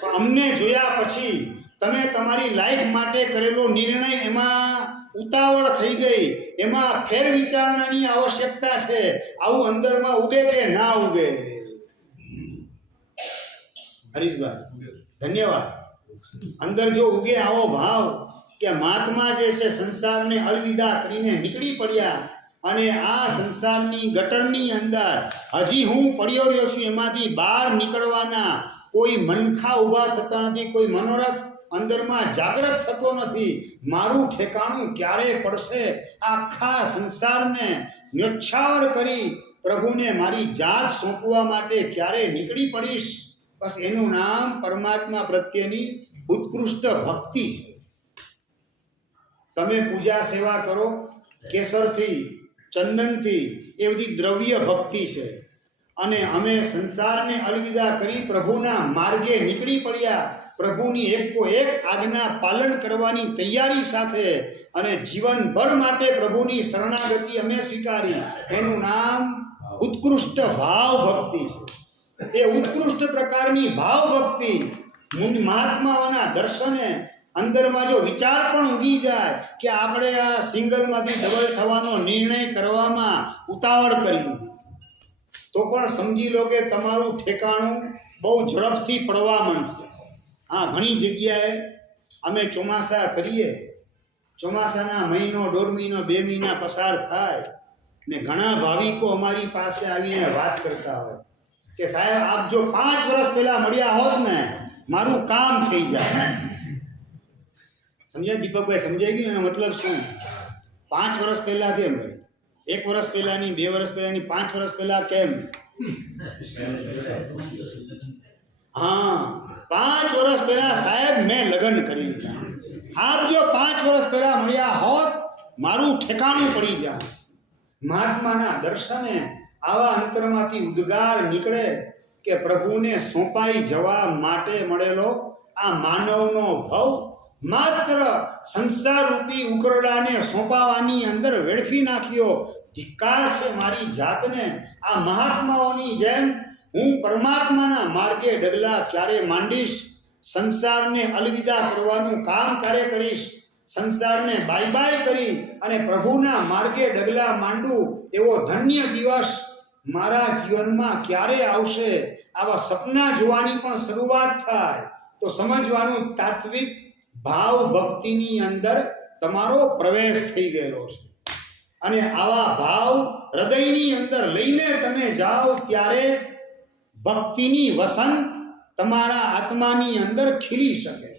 પણ અમને જોયા પછી તમે તમારી લાઈફ માટે કરેલો નિર્ણય એમાં ઉતાવળ થઈ ગઈ, એમાં ફેર વિચારણાની આવશ્યકતા છે. આવું અંદરમાં ઉગે કે ના ઉગે? હરીશભાઈ ધન્યવાદ. અંદર જો ઉગે આવો ભાવ કે મહાત્મા જે છે સંસારને અલવિદા કરીને નીકળી પડ્યા અને આ સંસારની ગટરની અંદર હજી હું પડ્યો રહ્યો છું, એમાંથી બહાર નીકળવાના કોઈ મનખા ઊભા થતા નથી, કોઈ મનોરથ અંદરમાં જાગૃત થતો નથી. મારું ઠેકાણું ક્યારે પડશે? આખા સંસારને ન્યોછાવર કરી પ્રભુને મારી જાત સોંપવા માટે ક્યારે નીકળી પડીશ? બસ એનું નામ પરમાત્મા પ્રત્યેની ઉત્કૃષ્ટ ભક્તિ છે. તમે પૂજા સેવા કરો કેસરથી, ચંદનથી, એ બધી દ્રવ્ય ભક્તિ છે. અને અમે સંસારને અલવિદા કરી પ્રભુના માર્ગે નીકળી પડ્યા. પ્રભુની એકો એક આજ્ઞા પાલન કરવાની તૈયારી સાથે અને જીવનભર માટે પ્રભુની શરણાગતિ અમે સ્વીકારી. એનું નામ ઉત્કૃષ્ટ ભાવ ભક્તિ છે. એ ઉત્કૃષ્ટ પ્રકારની ભાવ ભક્તિ મહાત્માઓના દર્શને અંદરમાં જો વિચાર પણ ઉગી જાય કે આપણે આ સિંગલમાંથી ડબલ થવાનો નિર્ણય કરવામાં ઉતાવળ કરી લીધી, તો પણ સમજી લો કે તમારું ઠેકાણું બહુ ઝડપથી પડવા માંડશે. હા, ઘણી જગ્યાએ અમે ચોમાસા કરીએ, ચોમાસાના મહિનો, 1.5 મહિનો, 2 મહિના પસાર થાય ને ઘણા ભાવિકો અમારી પાસે આવીને વાત કરતા હોય કે સાહેબ આપ જો 5 વર્ષ પહેલા મળ્યા હોત ને મારું કામ થઈ જાય. સમજ્યા દીપકભાઈ? સમજાઈ ગયું એનો મતલબ શું? 5 વર્ષ પહેલા કેમ ભાઈ? 1 વર્ષ પહેલાની, 2 વર્ષ પહેલાની, 5 વર્ષ પહેલા કેમ? હા, 5 વર્ષ પહેલા સાહેબ મેં લગ્ન કરી લીધા. આપ જો 5 વર્ષ પહેલા મળ્યા હોત મારું ઠેકાણું પડી જાય. મહાત્માના દર્શને આવા અંતરમાંથી ઉદ્ગાર નીકળે કે પ્રભુને સોંપાઈ જવા માટે મળેલો આ માનવનો ભવ માત્ર સંસાર રૂપી ઉકરડાને સોંપાવાની અંદર વેડફી નાખ્યો. ધિક્કાર છે મારી જાતને. આ મહાત્માઓની જેમ હું પરમાત્માના માર્ગે ડગલા ક્યારે માંડીશ? સંસારને અલવિદા કરવાનું કામ ક્યારે કરીશ? સંસારને બાય બાય કરી અને પ્રભુના માર્ગે ડગલા માંડું એવો ધન્ય દિવસ મારા જીવનમાં ક્યારે આવશે? આવા સપના જોવાની પણ શરૂઆત થાય તો સમજવાનું તાત્વિક ભાવ ભક્તિની અંદર તમારો પ્રવેશ થઈ ગયેલો છે. અને આવા ભાવ હૃદયની અંદર લઈને તમે જાઓ ત્યારે જ ભક્તિની વસંત તમારા આત્માની અંદર ખીલી શકે.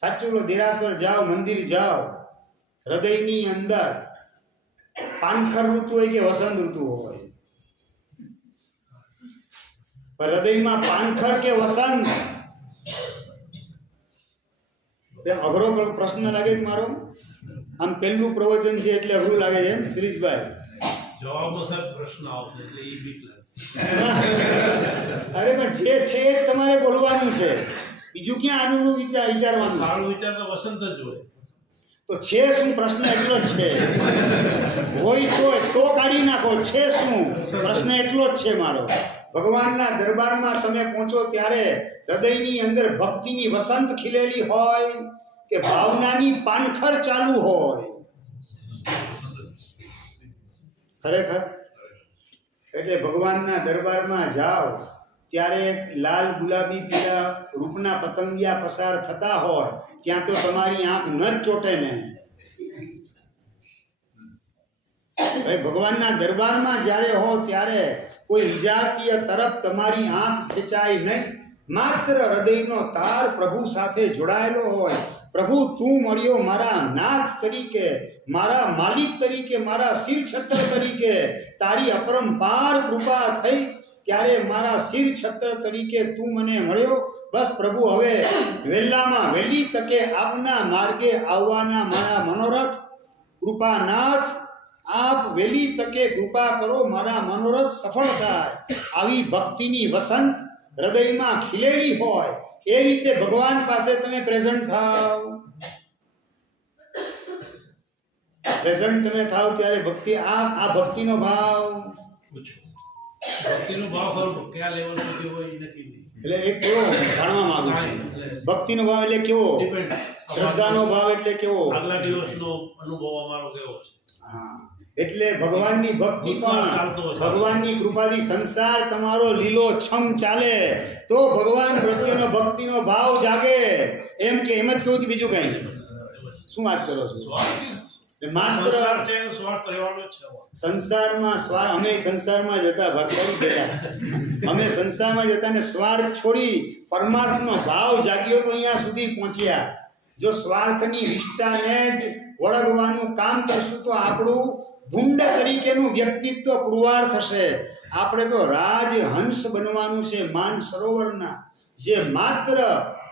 સાચું લો, દેરાસર જાઓ, મંદિર જાઓ, હૃદયની અંદર પાનખર ઋતુ હોય કે વસંત ઋતુ હોય, હૃદયમાં પાનખર કે વસંત, અઘરો પ્રશ્ન લાગે છે મારો? આમ પહેલું પ્રવચન છે એટલે અઘરું લાગે છે શિરીષભાઈ? જવાબમાં સાહેબ પ્રશ્ન આવશે એટલે એ બીક લાગે. અરે પણ જે છે એ તમારે બોલવાનું છે, બીજું ક્યાં આનું વિચારવાનું? સારું વિચાર તો વસંત જ હોય. તો છે શું? પ્રશ્ન એટલો જ છે. હોય તો કાઢી નાખો. છે શું? પ્રશ્ન એટલો જ છે મારો. ભગવાનના દરબારમાં તમે પહોંચો ત્યારે હૃદયની અંદર ભક્તિની વસંત ખીલેલી હોય કે ભાવનાની પાનખર ચાલુ હોય? ખરેખર એટલે ભગવાનના દરબારમાં જાઓ ત્યારે લાલ ગુલાબી પીળા રૂપના પતંગિયા પસાર થતા હોય ત્યાં તો તમારી આંખ ન જ ચોટે ને. ભગવાનના દરબારમાં જ્યારે હો ત્યારે કોઈ વિજાતીય તરફ તમારી આંખ ખેંચાય નહીં. માત્ર હૃદયનો તાર પ્રભુ સાથે જોડાયેલો હોય. પ્રભુ તું મળ્યો મારા નાથ તરીકે, મારા માલિક તરીકે, મારા શિર છત્ર તરીકે. તારી અપરંપાર કૃપા થઈ ત્યારે મારા શિર છત્ર તરીકે તું મને મળ્યો. બસ પ્રભુ હવે વહેલામાં વહેલી તકે આપના માર્ગે આવવાના મારા મનોરથ. કૃપાનાથ આપ વહેલી તકે કૃપા કરો, મારા મનોરથ સફળ થાય. આવી ભક્તિની વસંત હૃદયમાં ખીલેલી હોય એ રીતે ભગવાન પાસે તમે પ્રેઝન્ટ થાવ. પ્રેઝન્ટ તમે થાવ ત્યારે ભક્તિ આ ભક્તિનો ભાવ. ભક્તિનો ભાવ ખરો કયા લેવલનો કેવો એ નક્કી નહીં. એટલે એક કેવો જાણવા માંગુ છું? ભક્તિનો ભાવ એટલે કેવો? શ્રદ્ધાનો ભાવ એટલે કેવો? આગલા દિવસનો અનુભવ અમારો કેવો છે? હા, એટલે ભગવાનની ભક્તિ પણ ભગવાનની કૃપાથી સંસાર તમારો લીલો છમ ચાલે તો ભગવાન પ્રત્યેનો ભક્તિનો ભાવ જાગે. એમ કે એમ જ કહું છું, બીજું કઈ શું વાત કરો છો? માત્ર સંસારમાં સ્વાર્થ, અમે સંસારમાં જતા ભક્તિ ગયા, અમે સંસારમાં જતા ને સ્વાર્થ છોડી પરમાર્થનો ભાવ જાગ્યો તો અહીંયા સુધી પહોંચ્યા. જો સ્વાર્થની વિષ્ટાને જ વળગવાનું કામ કરશું તો આપણું ભૂંડ તરીકેનું વ્યક્તિત્વ પુરવાર થશે. આપણે તો રાજહંસ બનવાનું છે, માન સરોવરના, જે માત્ર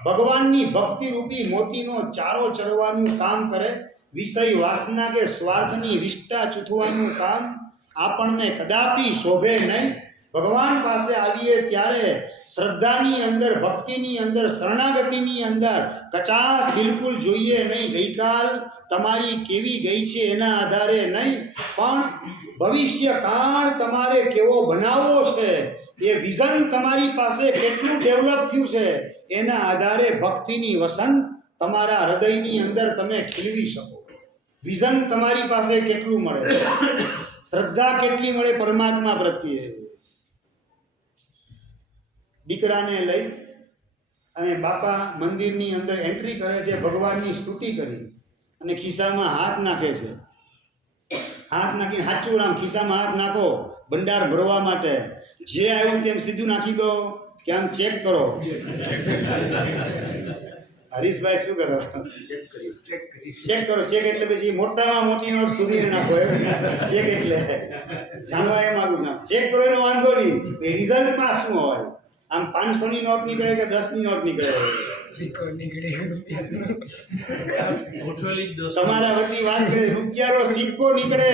ભગવાનની ભક્તિ રૂપી મોતીનો ચારો ચરવાનું કામ કરે. વિષય વાસના કે સ્વાર્થની વિષ્ટા ચૂથવાનું કામ આપણને કદાપી શોભે નહીં. ભગવાન પાસે આવીએ ત્યારે શ્રદ્ધાની અંદર, ભક્તિની અંદર, શરણાગતિની અંદર કચાશ બિલકુલ જોઈએ નહીં. ગઈકાલ તમારી કેવી ગઈ છે એના આધારે નહીં, પણ ભવિષ્ય કાળ તમારે કેવો બનાવવો છે, એ વિઝન તમારી પાસે કેટલું ડેવલપ થયું છે એના આધારે ભક્તિની વસંત તમારા હૃદયની અંદર તમે ખીલવી શકો. વિઝન તમારી પાસે કેટલું મળે, શ્રદ્ધા કેટલી મળે પરમાત્મા પ્રત્યે. દીકરાને લઈ અને બાપા મંદિરની અંદર એન્ટ્રી કરે છે, ભગવાનની સ્તુતિ કરી અને ખિસ્સામાં હાથ નાખે છે. હાથ નાખીને સાચું આમ ખિસ્સામાં હાથ નાખો ભંડાર ભરવા માટે. જે આવ્યું તેમ સીધું નાખી દો કે આમ ચેક કરો. હરીશભાઈ શું કરો? ચેક કરો. ચેક એટલે પછી મોટામાં મોટી નોટ સુધી નાખો. ચેક એટલે જાણવા એ માંગુ ના. ચેક કરો એનો વાંધો નહીં, રિઝલ્ટમાં શું હોય? આમ 500 ની નોટ નીકળે કે 10 ની નોટ નીકળે? સિક્કો નીકળે. તમારા વતી વાત કરે રૂપિયાનો સિક્કો નીકળે.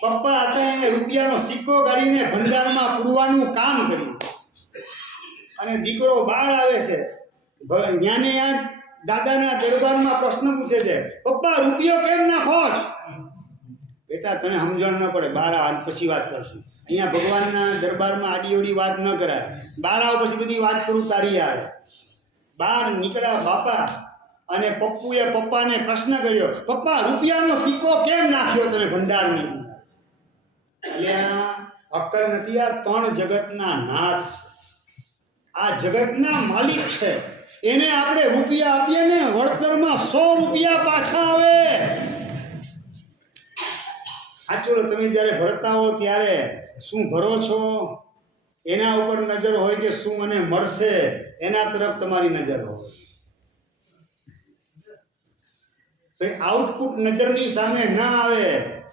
પપ્પા હતા એને રૂપિયાનો સિક્કો ગાડીને ભંડારમાં પૂરવાનું કામ કર્યું અને દીકરો બહાર આવે છે, ન્યાને યાં દાદાના દરબારમાં પ્રશ્ન પૂછે છે, પપ્પા રૂપિયો કેમ નાખો છો? બેટા તને સમજણ ન પડે, બહાર આવ પછી વાત કરશું. અહીંયા ભગવાનના દરબારમાં આડી અવડી વાત ન કરાય. બહાર આવ પછી બધી વાત કરું તારી યાર. બહાર નીકળ્યા બાપા અને પપ્પુએ પપ્પાને પ્રશ્ન કર્યો, પપ્પા રૂપિયાનો સિક્કો કેમ નાખ્યો તમે ભંડારની અંદર? એટલે અક્કલ નથી, આ ત્રણ જગતના નાથ છે, આ જગતના માલિક છે, એને આપણે રૂપિયા આપીએ ને વળતરમાં 100 રૂપિયા પાછા આવે. સાચું, તમે જ્યારે ભરતા હો ત્યારે શું ભરો છો એના ઉપર નજર હોય કે શું મને મળશે એના તરફ તમારી નજર હોય. તો આઉટપુટ નજરની સામે ના આવે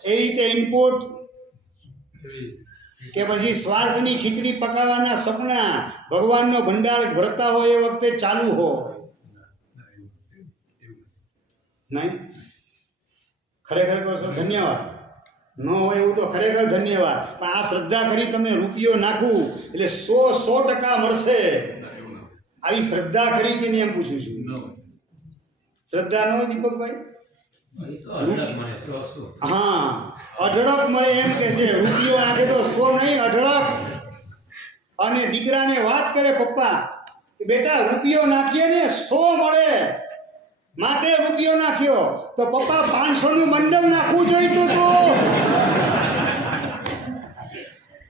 એ રીતે ઇનપુટ કે પછી સ્વાર્થની ખીચડી પકાવવાના સપના ભગવાનનો ભંડાર ભરતા હોય એ વખતે ચાલુ હોય નહીં. ખરેખર કહો છો ધન્યવાદ, ન હોય એવું તો ખરેખર ધન્યવાદ. પણ આ શ્રદ્ધા કરી તમને રૂપિયો નાખું એટલે 100% મળશે, આવી શ્રદ્ધા કરી કે નહીં એમ પૂછું છું. શ્રદ્ધા ન હોય દીપકભાઈ? હા, અઢળક મળે એમ કે છે. રૂપિયો નાખે તો 100 નહીં, અઢળક. અને દીકરાને વાત કરે પપ્પા કે બેટા રૂપિયો નાખીએ ને 100 મળે માટે રૂપિયો નાખ્યો. તો પપ્પા 500 નું બંડલ નાખવું જોઈતું હતું.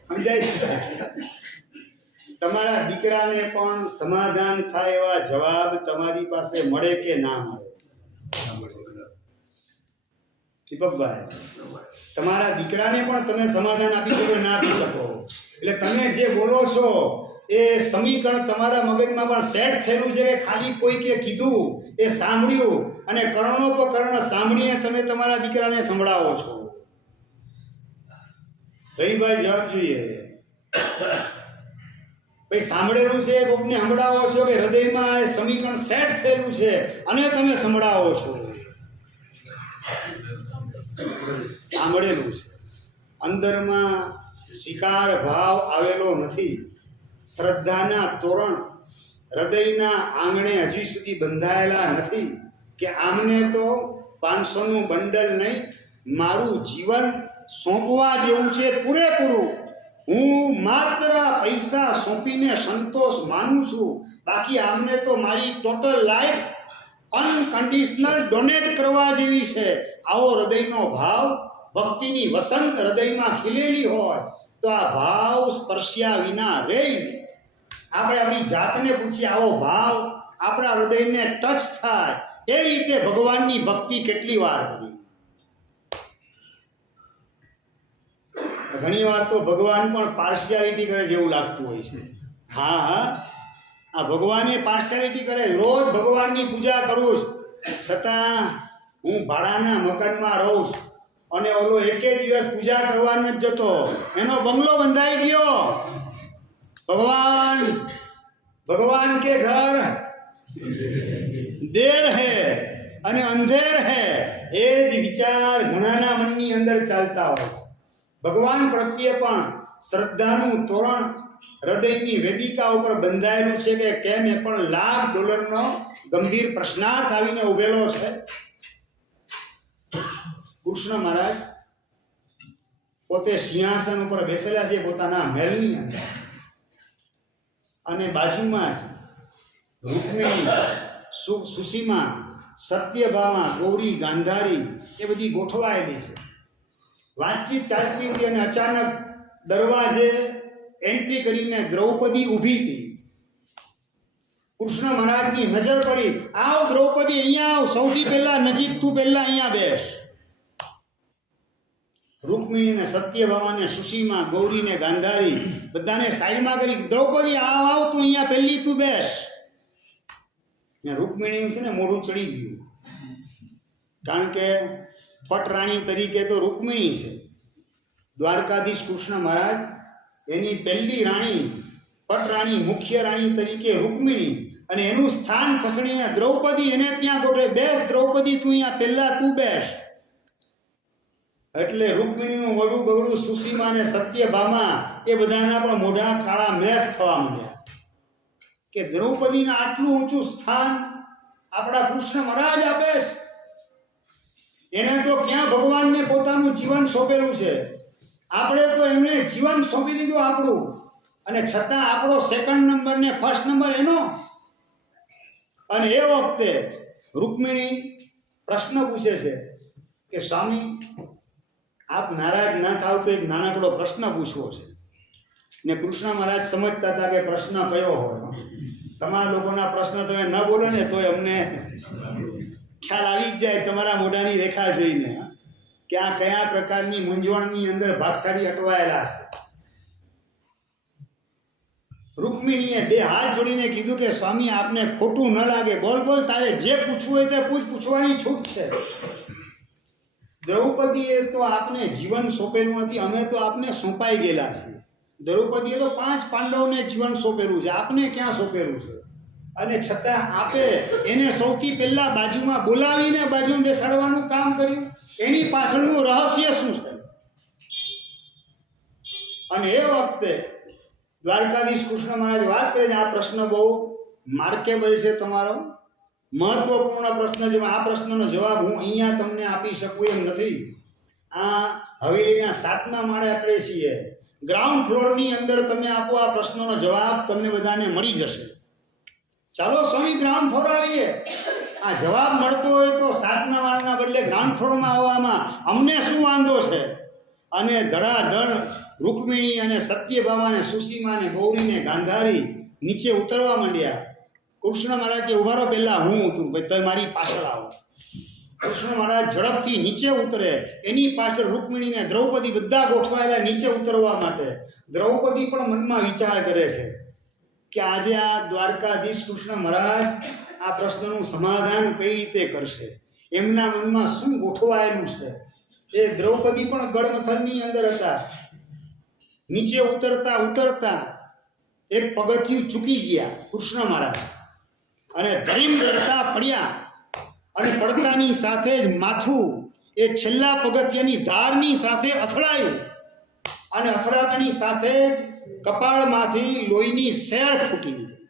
સમજાય? તમારા દીકરાને પણ સમાધાન થાય એવા જવાબ તમારી પાસે મળે કે ના મળે? દીપકભાઈ, તમારા દીકરાને પણ તમે સમાધાન આપી શકો ના આપી શકો. એટલે તમે જે બોલો છો એ સમીકરણ તમારા મગજમાં પણ સેટ થયેલું છે કે ખાલી કોઈકે કીધું એ સાંભળ્યું અને કર્ણોપકર્ણ સાંભળીને તમે તમારા દીકરાને સંભળાવો છો. રહીભાઈ જવાબ જોઈએ. ભાઈ સાંભળેલું છે કોકને સંભળાવો છો કે હૃદયમાં એ સમીકરણ સેટ થયેલું છે અને તમે સંભળાવો છો? સાંભળેલું છે, અંદરમાં સ્વીકાર ભાવ આવેલો નથી. શ્રદ્ધાના તોરણ હૃદયના આંગણે હજી સુધી બંધાયેલા નથી કે આમને તો 500 નું બંડલ નહીં, મારું જીવન સોંપવા જેવું છે પૂરેપૂરું. હું માત્ર પૈસા સોંપીને સંતોષ માનું છું, બાકી આમને તો મારી ટોટલ લાઈફ અનકન્ડિશનલ ડોનેટ કરવા જેવી છે. આવો હૃદયનો ભાવ, ભક્તિની વસંત હૃદયમાં ખીલેલી હોય તો આ ભાવ સ્પર્શ્યા વિના રહે નહીં. આપણે આપણી જાતને પૂછીએ, આવો ભાવ આપણા હૃદયને ટચ થાય એ રીતે ભગવાનની ભક્તિ કેટલી વાર કરી? ઘણી વાર તો ભગવાન પણ પાર્શિયાલિટી કરે જેવું લાગતું હોય છે. હા હા, આ ભગવાને પાર્શિયાલિટી કરે. રોજ ભગવાનની પૂજા કરું છતાં હું ભાડાના મકાનમાં રહું છું અને ઓલો એકે દિવસ પૂજા કરવા નથી જતો, એનો બંગલો બંધાઈ ગયો. ભગવાન કે ઘર દેર હૈ અને અંધેર હૈ, એ જ વિચાર ઘણાના મનની અંદર ચાલતા હોય. ભગવાન પ્રત્યે પણ શ્રદ્ધાનું તોરણ હૃદયની વેદિકા ઉપર બંધાયેલું છે કે કેમ એ પણ $1,00,000 ગંભીર પ્રશ્નાર્થ આવીને ઉભેલો છે. કૃષ્ણ મહારાજ પોતે સિંહાસન ઉપર બેસેલા છે પોતાના મહેલની અંદર, અને બાજુમાં જ રૂકમિણી, સુસીમા, સત્યભામા, ગૌરી, ગાંધારી એ બધી ગોઠવાયેલી છે. વાતચીત ચાલતી હતી અને અચાનક દરવાજે એન્ટ્રી કરીને દ્રૌપદી ઊભી હતી. કૃષ્ણ મહારાજની નજર પડી, આવ દ્રૌપદી, અહીંયા આવ, સૌથી પહેલા નજીક તું પહેલા અહીંયા બેસ. રૂકમિણીને, સત્યભામાને, સુસીમા, ગૌરીને, ગાંધારી બધાને સાઈડમાં કરી, દ્રૌપદી આવ આવ, તું અહીંયા પહેલી તું બેસ. ને રૂકમિણીનું છે ને મોઢું ચડી ગયું, કારણ કે પટરાણી તરીકે તો રૂકમિણી છે. દ્વારકાધીશ કૃષ્ણ મહારાજ, એની પહેલી રાણી પટરાણી, મુખ્ય રાણી તરીકે રૂકમિણી, અને એનું સ્થાન ખસણીને દ્રૌપદી એને ત્યાં ગોઠવે, બેસ દ્રૌપદી તું અહીંયા પહેલા તું બેસ. એટલે રૂકમિણીનું વડું બગડું, સુસીમા અને સત્યભામા એ બધાના પણ મોઢા કાળા મેસ થવા માંડ્યા. કે દ્રૌપદીને આટલું ઊંચું સ્થાન આપણા કૃષ્ણ મહારાજ આપે છે. એને તો ક્યાં ભગવાનને પોતાનું જીવન સોંપેલું છે, આપણે તો એમને જીવન સોંપી દીધું આપણું, અને છતાં આપણો સેકન્ડ નંબર ને ફર્સ્ટ નંબર એનો. અને એ વખતે રૂકમિણી પ્રશ્ન પૂછે છે કે સ્વામી આપ નારાજ ના થાવ તો એક નાનકડો પ્રશ્ન પૂછવો છે. ને કૃષ્ણ મહારાજ સમજતા હતા કે પ્રશ્ન કયો હોય. તમારા લોકોના પ્રશ્ન તમે ન બોલો ને તોય અમને ખ્યાલ આવી જ જાય તમારા મોઢાની રેખા જોઈને કે આ કયા પ્રકારની મૂંઝવણની અંદર ભાગશાળી અટવાયેલા છે. રૂકમિણીએ બે હાથ જોડીને કીધું કે સ્વામી આપને ખોટું ન લાગે, બોલ બોલ, તારે જે પૂછવું હોય તે પૂછવાની છૂટ છે. દ્રૌપદીએ તો આપને જીવન સોંપેલું નથી, અમે તો આપને સોંપાઈ ગયેલા છીએ. દ્રૌપદીએ તો 5 પાંડવોને જીવન સોંપેલું છે, આપને ક્યાં સોંપેલું છે? અને છતાં આપે એને સૌથી પહેલા બાજુમાં બોલાવીને બાજુમાં બેસાડવાનું કામ કર્યું. એની પાછળનું રહસ્ય શું છે? અને એ વખતે દ્વારકાધીશ કૃષ્ણ મહારાજ વાત કરે છે, આ પ્રશ્ન બહુ માર્કેબલ છે, તમારો મહત્વપૂર્ણ પ્રશ્ન છે. આ પ્રશ્નનો જવાબ હું અહીંયા તમને આપી શકું એમ નથી. આ હવેલીના 7મા માળે આપણે છીએ, ગ્રાઉન્ડ ફ્લોરની અંદર તમે આપો, આ પ્રશ્નનો જવાબ તમને બધાને મળી જશે. ચાલો સ્વામી ગ્રાઉન્ડ ફ્લોર આવીએ. આ જવાબ મળતો હોય તો 7મા માળના બદલે ગ્રાઉન્ડ ફ્લોરમાં આવવામાં અમને શું વાંધો છે? અને ધડાધડ રૂકમિણી અને સત્યભામા ને સુસીમા ને ગૌરી ને ગાંધારી નીચે ઉતરવા માંડ્યા. કૃષ્ણ મહારાજ કે ઉભા રહો, પહેલા હું ઉતરું, ભાઈ તમે મારી પાછળ આવો. કૃષ્ણ મહારાજ ઝડપથી નીચે ઉતરે, એની પાછળ રૂકમિણી ને દ્રૌપદી બધા ગોઠવાયેલા નીચે ઉતરવા માટે. દ્રૌપદી પણ મનમાં વિચાર કરે છે કે આજે આ દ્વારકાધીશ કૃષ્ણ મહારાજ આ પ્રશ્નનું સમાધાન કઈ રીતે કરશે, એમના મનમાં શું ગોઠવાયેલું છે. એ દ્રૌપદી પણ ગળમથલની અંદર હતા. નીચે ઉતરતા ઉતરતા એક પગથિયું ચૂકી ગયા કૃષ્ણ મહારાજ, અને ધરીમ પડતા પડ્યા. અને પડતાની સાથે જ માથું એ છેલ્લા પગથિયાની ધારની સાથે અથડાયું, અને અથડાતાની સાથે જ કપાળમાંથી લોહીની સેર ફૂટી નીકળી.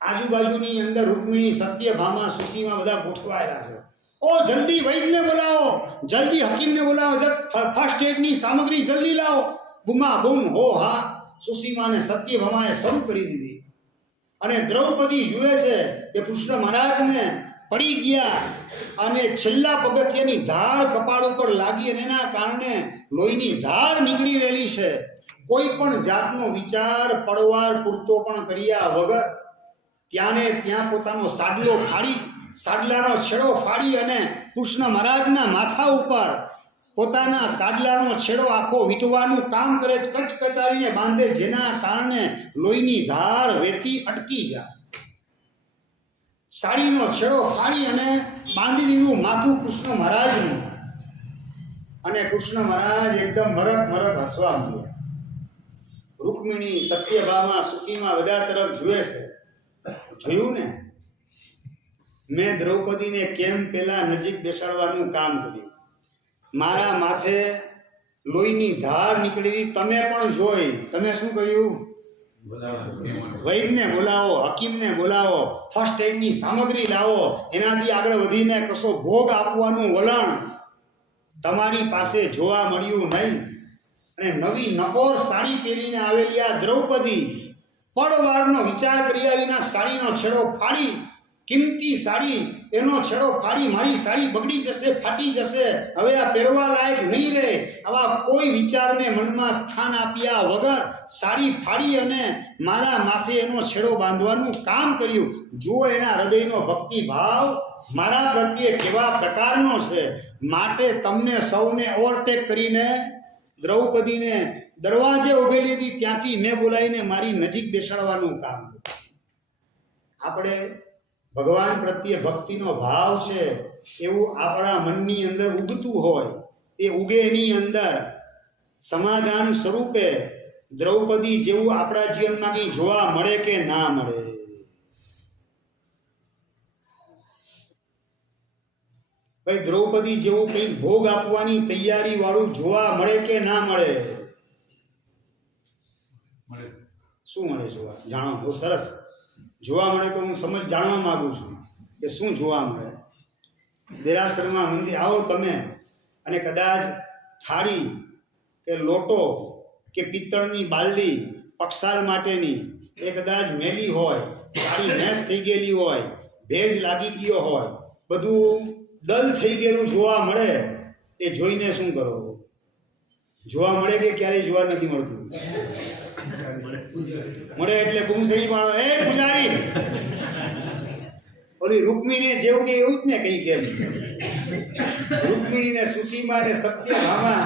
આજુબાજુની અંદર રૂકમિણી, સત્યભામા, સુસીમા બધા ગોઠવાયેલા છે. ઓ જલ્દી વૈદ્યને બોલાવો, જલ્દી હકીમને બોલાવો, ફર્સ્ટ એડની સામગ્રી જલ્દી લાવો. બુમા બુમ હો હા સુસીમા અને સત્યભામાએ શરૂ કરી દીધી. અને દ્રૌપદી જુએ છે કે કૃષ્ણ મહારાજને પડી ગયા, અને છેલ્લા પગથિયાની ધાર કપાળ ઉપર લાગી, અને એના કારણે લોહીની ધાર નીકળી રહેલી છે. કોઈ પણ જાતનો વિચાર પડવાર પૂરતો પણ કર્યા વગર ત્યાંને ત્યાં પોતાનો સાડલો ફાડી, સાડલાનો છેડો ફાડી અને કૃષ્ણ મહારાજના માથા ઉપર પોતાના સાડલાનો છેડો આખો વીંટવાનું કામ કરે, કચકચાવીને બાંધે, જેના કારણે લોહીની ધાર વહેતી અટકી જાય. સાડીનો છેડો ફાડી અને બાંધી દીધું માથું કૃષ્ણ મહારાજનું. અને કૃષ્ણ મહારાજ એકદમ મરક મરક હસવા માંડ્યા. રૂકમિણી, સત્યભામા, સુસીમા બધા તરફ જુએ છે. જોયું ને, મેં દ્રૌપદીને કેમ પેલા નજીક બેસાડવાનું કામ કર્યું. મારા માથે લોહીની ધાર નીકળેલી તમે પણ જોઈ. તમે શું કર્યું? વૈદ્યને બોલાવો, હકીમને બોલાવો, ફર્સ્ટ એડની સામગ્રી લાવો. એનાથી આગળ વધીને કશો ભોગ આપવાનું વલણ તમારી પાસે જોવા મળ્યું નહીં. અને નવી નકોર સાડી પહેરીને આવેલી આ દ્રૌપદી પડવારનો વિચાર કર્યા વિના સાડીનો છેડો ફાડી, કિંમતી સાડી, એનો છેડો ફાડી, મારી સાડી બગડી જશે, ફાટી જશે, હવે આ પહેરવા લાયક નહીં રહે, આવા કોઈ વિચારને મનમાં સ્થાન આપ્યા વગર સાડી ફાડી અને મારા માથે એનો છેડો બાંધવાનું કામ કર્યું. જુઓ એના હૃદયનો ભક્તિભાવ મારા પ્રત્યે કેવા પ્રકારનો છે. માટે તમને સૌને ઓવરટેક કરીને દ્રૌપદીને દરવાજે ઉભેલી હતી ત્યાંથી મેં બોલાવીને મારી નજીક બેસાડવાનું કામ કર્યું. આપણે ભગવાન પ્રત્યે ભક્તિનો ભાવ છે એવું આપણા મનની અંદર ઉગતું હોય, એ ઉગે એની અંદર સમાધાન સ્વરૂપે દ્રૌપદી જેવું આપણા જીવનમાં કંઈ જોવા મળે કે ના મળે? ભાઈ દ્રૌપદી જેવું કંઈક ભોગ આપવાની તૈયારી વાળું જોવા મળે કે ના મળે? શું મળે જોવા? જાણો બહુ સરસ. જોવા મળે તો હું જાણવા માંગુ છું કે શું જોવા મળે. દેરાસરમાં મંદિર આવો તમે અને કદાચ થાળી કે લોટો કે પિત્તળની બાલડી પક્ષાલ માટેની એ કદાચ મેલી હોય, થાળી મેસ થઈ ગયેલી હોય, ભેજ લાગી ગયો હોય, બધું દલ થઈ ગયેલું જોવા મળે. એ જોઈને શું કરો? જોવા મળે કે ક્યારેય જોવા નથી મળતું? મળે એટલે બૂમસરી પાડો, એ પૂજારી. ઓલી રૂકમિણીને જેવું કે એવું જ ને કઈ કેમ રૂકમિણીને સુસીમા ને સત્યભામા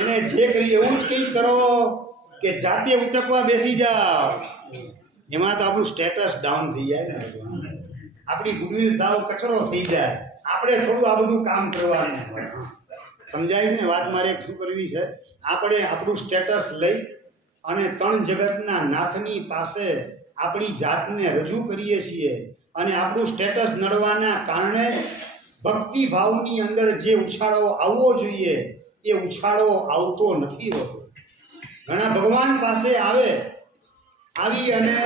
એને જે કરી એવું જ કંઈક કરો કે જાતે ઉટકવા બેસી જાઓ. એમાં તો આપણું સ્ટેટસ ડાઉન થઈ જાય ને, આપણી ગુડવિલ સાવ કચરો થઈ જાય. આપણે થોડું આ બધું કામ કરવાનું હોય. સમજાય છે ને વાત? મારે શું કરવી છે? આપણે આપણું સ્ટેટસ લઈ અને ત્રણ જગતના નાથની પાસે આપણી જાતને રજૂ કરીએ છીએ અને આપણું સ્ટેટસ નડવાના કારણે ભક્તિ ભાવની અંદર જે ઉછાળો આવવો જોઈએ એ ઉછાળો આવતો નથી હોતો. ઘણા ભગવાન પાસે આવી અને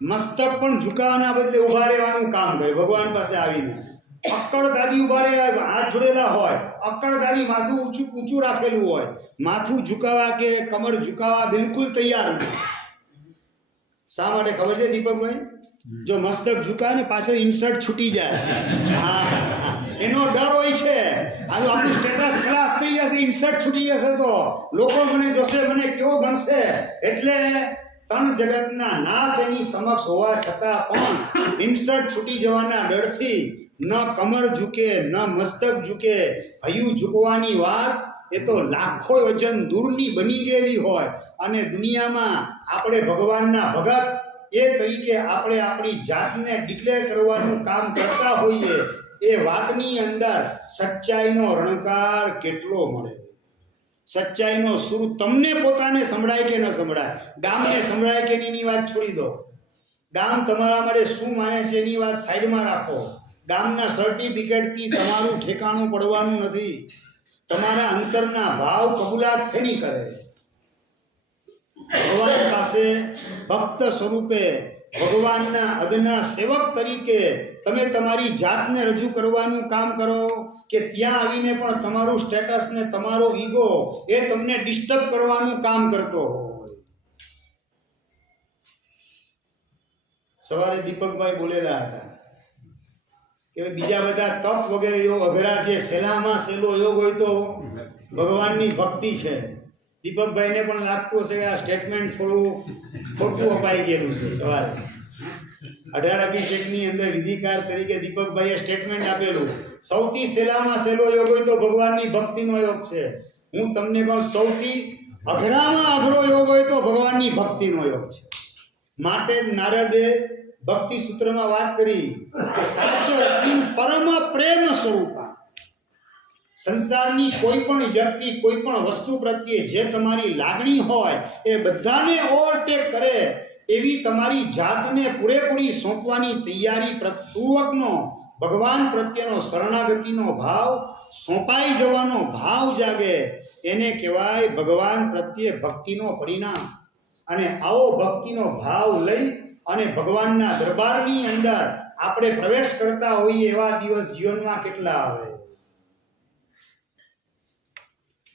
મસ્તક પણ ઝુકાવવાના બદલે ઊભા રહેવાનું કામ કરે. ભગવાન પાસે આવીને અક્કડ ગાદી ઊભા રહે, હાથ જોડેલા હોય, અક્કડ ગાદી, માથું ઊંચું રાખેલું હોય, માથું ઝુકાવા કે કમર ઝુકાવા બિલકુલ તૈયાર નથી. શા માટે ખબર છે દીપકભાઈ? જો મસ્તક ઝુકાવે ને પાછળ ઇન્સર્ટ છૂટી જાય. હા, એનો ડર હોય છે. આ આપણું સ્ટેટસ ક્લાસ થઈ જશે, ઇન્સર્ટ છૂટી જશે તો લોકો મને જોશે, મને કેવો ગણશે. એટલે ત્રણ જગતના નાથ એની સમક્ષ હોવા છતાં પણ ઇન્સર્ટ છૂટી જવાના ડરથી ન કમર ઝૂકે, ન મસ્તક ઝૂકે. હૈયું ઝૂકવાની વાત એ તો લાખો વજન દૂરની બની ગયેલી હોય અને દુનિયામાં આપણે ભગવાનના ભગત એ તરીકે આપણે આપણી જાતને ડિક્લેર કરવાનું કામ કરતા હોઈએ. એ વાતની અંદર સચ્ચાઈનો રણકાર કેટલો મળે. સચ્ચાઈનો સુર તમને પોતાને સંભળાય કે ન સંભળાય, ગામને સંભળાય કે એની વાત છોડી દો. ગામ તમારા માટે શું માને છે એની વાત સાઈડમાં રાખો. ગામના સર્ટિફિકેટથી તમારું ઠેકાણું પડવાનું નથી. તમારા અંતરના ભાવ કબૂલાત શેની કરે? ભગવાન પાસે ભક્ત સ્વરૂપે, ભગવાનના અદના સેવક તરીકે તમે તમારી જાતને રજૂ કરવાનું કામ કરો કે ત્યાં આવીને પણ તમારું સ્ટેટસ ને તમારો ઈગો એ તમને ડિસ્ટર્બ કરવાનું કામ કરતો હોય. સવારે દીપકભાઈ બોલેલા હતા કે બીજા બધા તપ વગેરે યોગ અઘરા છે, સહેલામાં સહેલો યોગ હોય તો ભગવાનની ભક્તિ છે. દીપકભાઈને પણ લાગતું હશે કે આ સ્ટેટમેન્ટ થોડું ખોટું અપાઈ ગયેલું છે. સવારે 18 અભિષેકની અંદર વિધિકાર તરીકે દીપકભાઈએ સ્ટેટમેન્ટ આપેલું, સૌથી સહેલામાં સહેલો યોગ હોય તો ભગવાનની ભક્તિનો યોગ છે. હું તમને કહું, સૌથી અઘરામાં અઘરો યોગ હોય તો ભગવાનની ભક્તિનો યોગ છે. માટે નારદે ભક્તિ સૂત્રમાં વાત કરી કે સાચો અસ્મિન પરમ પ્રેમ સ્વરૂપા. સંસારની કોઈ પણ વ્યક્તિ, કોઈ પણ વસ્તુ પ્રત્યે જે તમારી લાગણી હોય એ બધાને ઓવરટેક કરે એવી તમારી જાતને પૂરેપૂરી સોંપવાની તૈયારી પૂર્વકનો ભગવાન પ્રત્યેનો શરણાગતિનો ભાવ, સોંપાઈ જવાનો ભાવ જાગે, એને કહેવાય ભગવાન પ્રત્યે ભક્તિનો પરિણામ. અને આવો ભક્તિનો ભાવ લઈ અને ભગવાનના દરબારની અંદર આપણે પ્રવેશ કરતા હોઈએ એવા દિવસ જીવનમાં કેટલા આવે?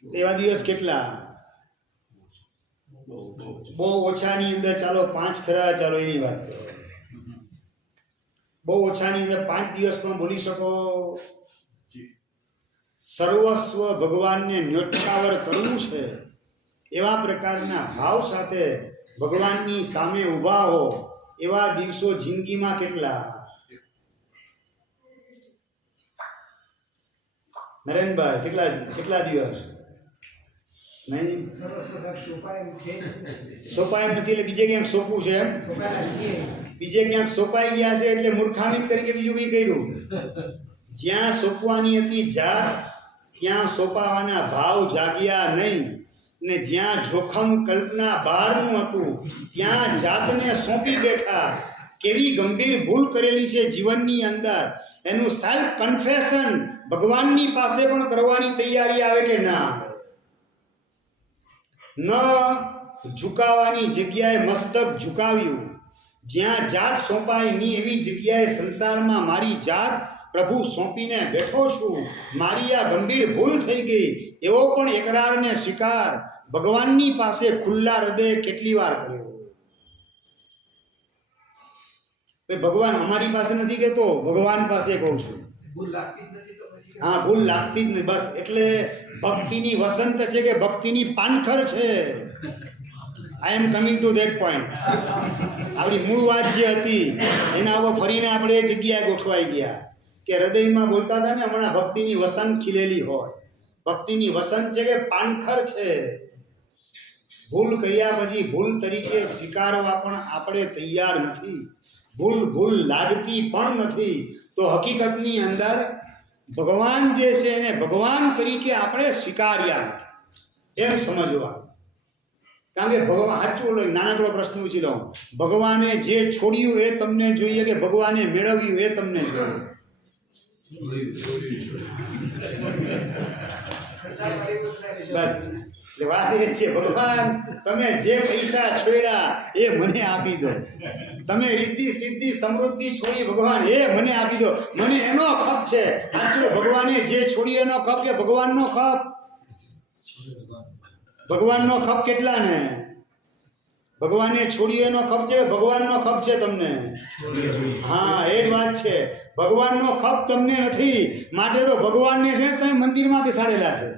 એવા દિવસ કેટલા? બહુ ઓછાની અંદર ચાલો 5 ખરા, ચાલો એની વાત કરો. બહુ ઓછાની અંદર 5 દિવસ પણ બોલી શકો. સર્વસ્વ ભગવાનને ન્યોછાવર કરવું છે એવા પ્રકારના ભાવ સાથે ભગવાનની સામે ઊભા હો એવા દિવસો જિંદગીમાં કેટલા? નરેનભાઈ, કેટલા દિવસ? નહીં સોપાય નથી એટલે બીજે ક્યાંક સોંપવું છે એમ? બીજે ક્યાંક સોંપાઈ ગયા છે એટલે મૂર્ખામી જ કરી કે બીજું કંઈ કર્યું? જ્યાં સોંપવાની હતી જાત ત્યાં સોંપાવાના ભાવ જાગ્યા નહીં, ને જ્યાં જોખમ કલ્પના બહારનું હતું ત્યાં જાતને સોંપી બેઠા. કેવી ગંભીર ભૂલ કરેલી છે જીવનની અંદર એનું સેલ્ફ કન્ફેશન ભગવાનની પાસે પણ કરવાની તૈયારી આવે કે ના આવે? ન ઝુકાવવાની જગ્યાએ મસ્તક ઝુકાવ્યું, જ્યાં જાત સોંપાય નહીં એવી જગ્યાએ સંસારમાં મારી જાત પ્રભુ સોંપીને બેઠો છું. મારી આ ગંભીર ભૂલ થઈ ગઈ એવો પણ એકરારને સ્વીકાર ભગવાનની પાસે ખુલ્લા હૃદયે કેટલી વાર કર્યો. ભગવાન અમારી પાસે નથી કહેતો, ભગવાન પાસે કહું છું. હા, ભૂલ લાગતી જ નથી. બસ એટલે ભક્તિની વસંત છે કે ભક્તિની પાનખર છે. I am coming to that point. આપણી મૂળ વાત જે હતી એના ઉપર ફરીને આપણે એ જગ્યાએ ગોઠવાઈ ગયા કે હૃદયમાં બોલતા હતા ને હમણાં ભક્તિની વસંત ખીલેલી હોય. ભક્તિની વસંત છે કે પાનખર છે. ભૂલ કર્યા પછી ભૂલ તરીકે સ્વીકારવા પણ આપણે તૈયાર નથી. ભૂલ લાગતી પણ નથી. તો હકીકતની અંદર ભગવાન જે છે એને ભગવાન તરીકે આપણે સ્વીકાર્યા નથી એમ સમજવા. કારણ કે ભગવાન સાચું નાનકડો પ્રશ્ન પૂછી લઉં, ભગવાને જે છોડ્યું એ તમને જોઈએ કે ભગવાને મેળવ્યું એ તમને જોઈએ? બસ વાત એ છે, ભગવાન તમે જે પૈસા છોડ્યા એ મને આપી દો. તમે રીતિ સિદ્ધિ સમૃદ્ધિ છોડી ભગવાન એ મને આપી દો, મને એનો ખપ છે. સાચું, ભગવાને જે છોડ્યું એનો ખપ કે ભગવાનનો ખપ? ભગવાનનો ખપ કેટલા ને? ભગવાને છોડ્યું એનો ખપ છે કે ભગવાનનો ખપ છે તમને? હા, એ જ વાત છે. ભગવાનનો ખપ તમને નથી, માટે તો ભગવાનને છે તમે મંદિરમાં બેસાડેલા છે.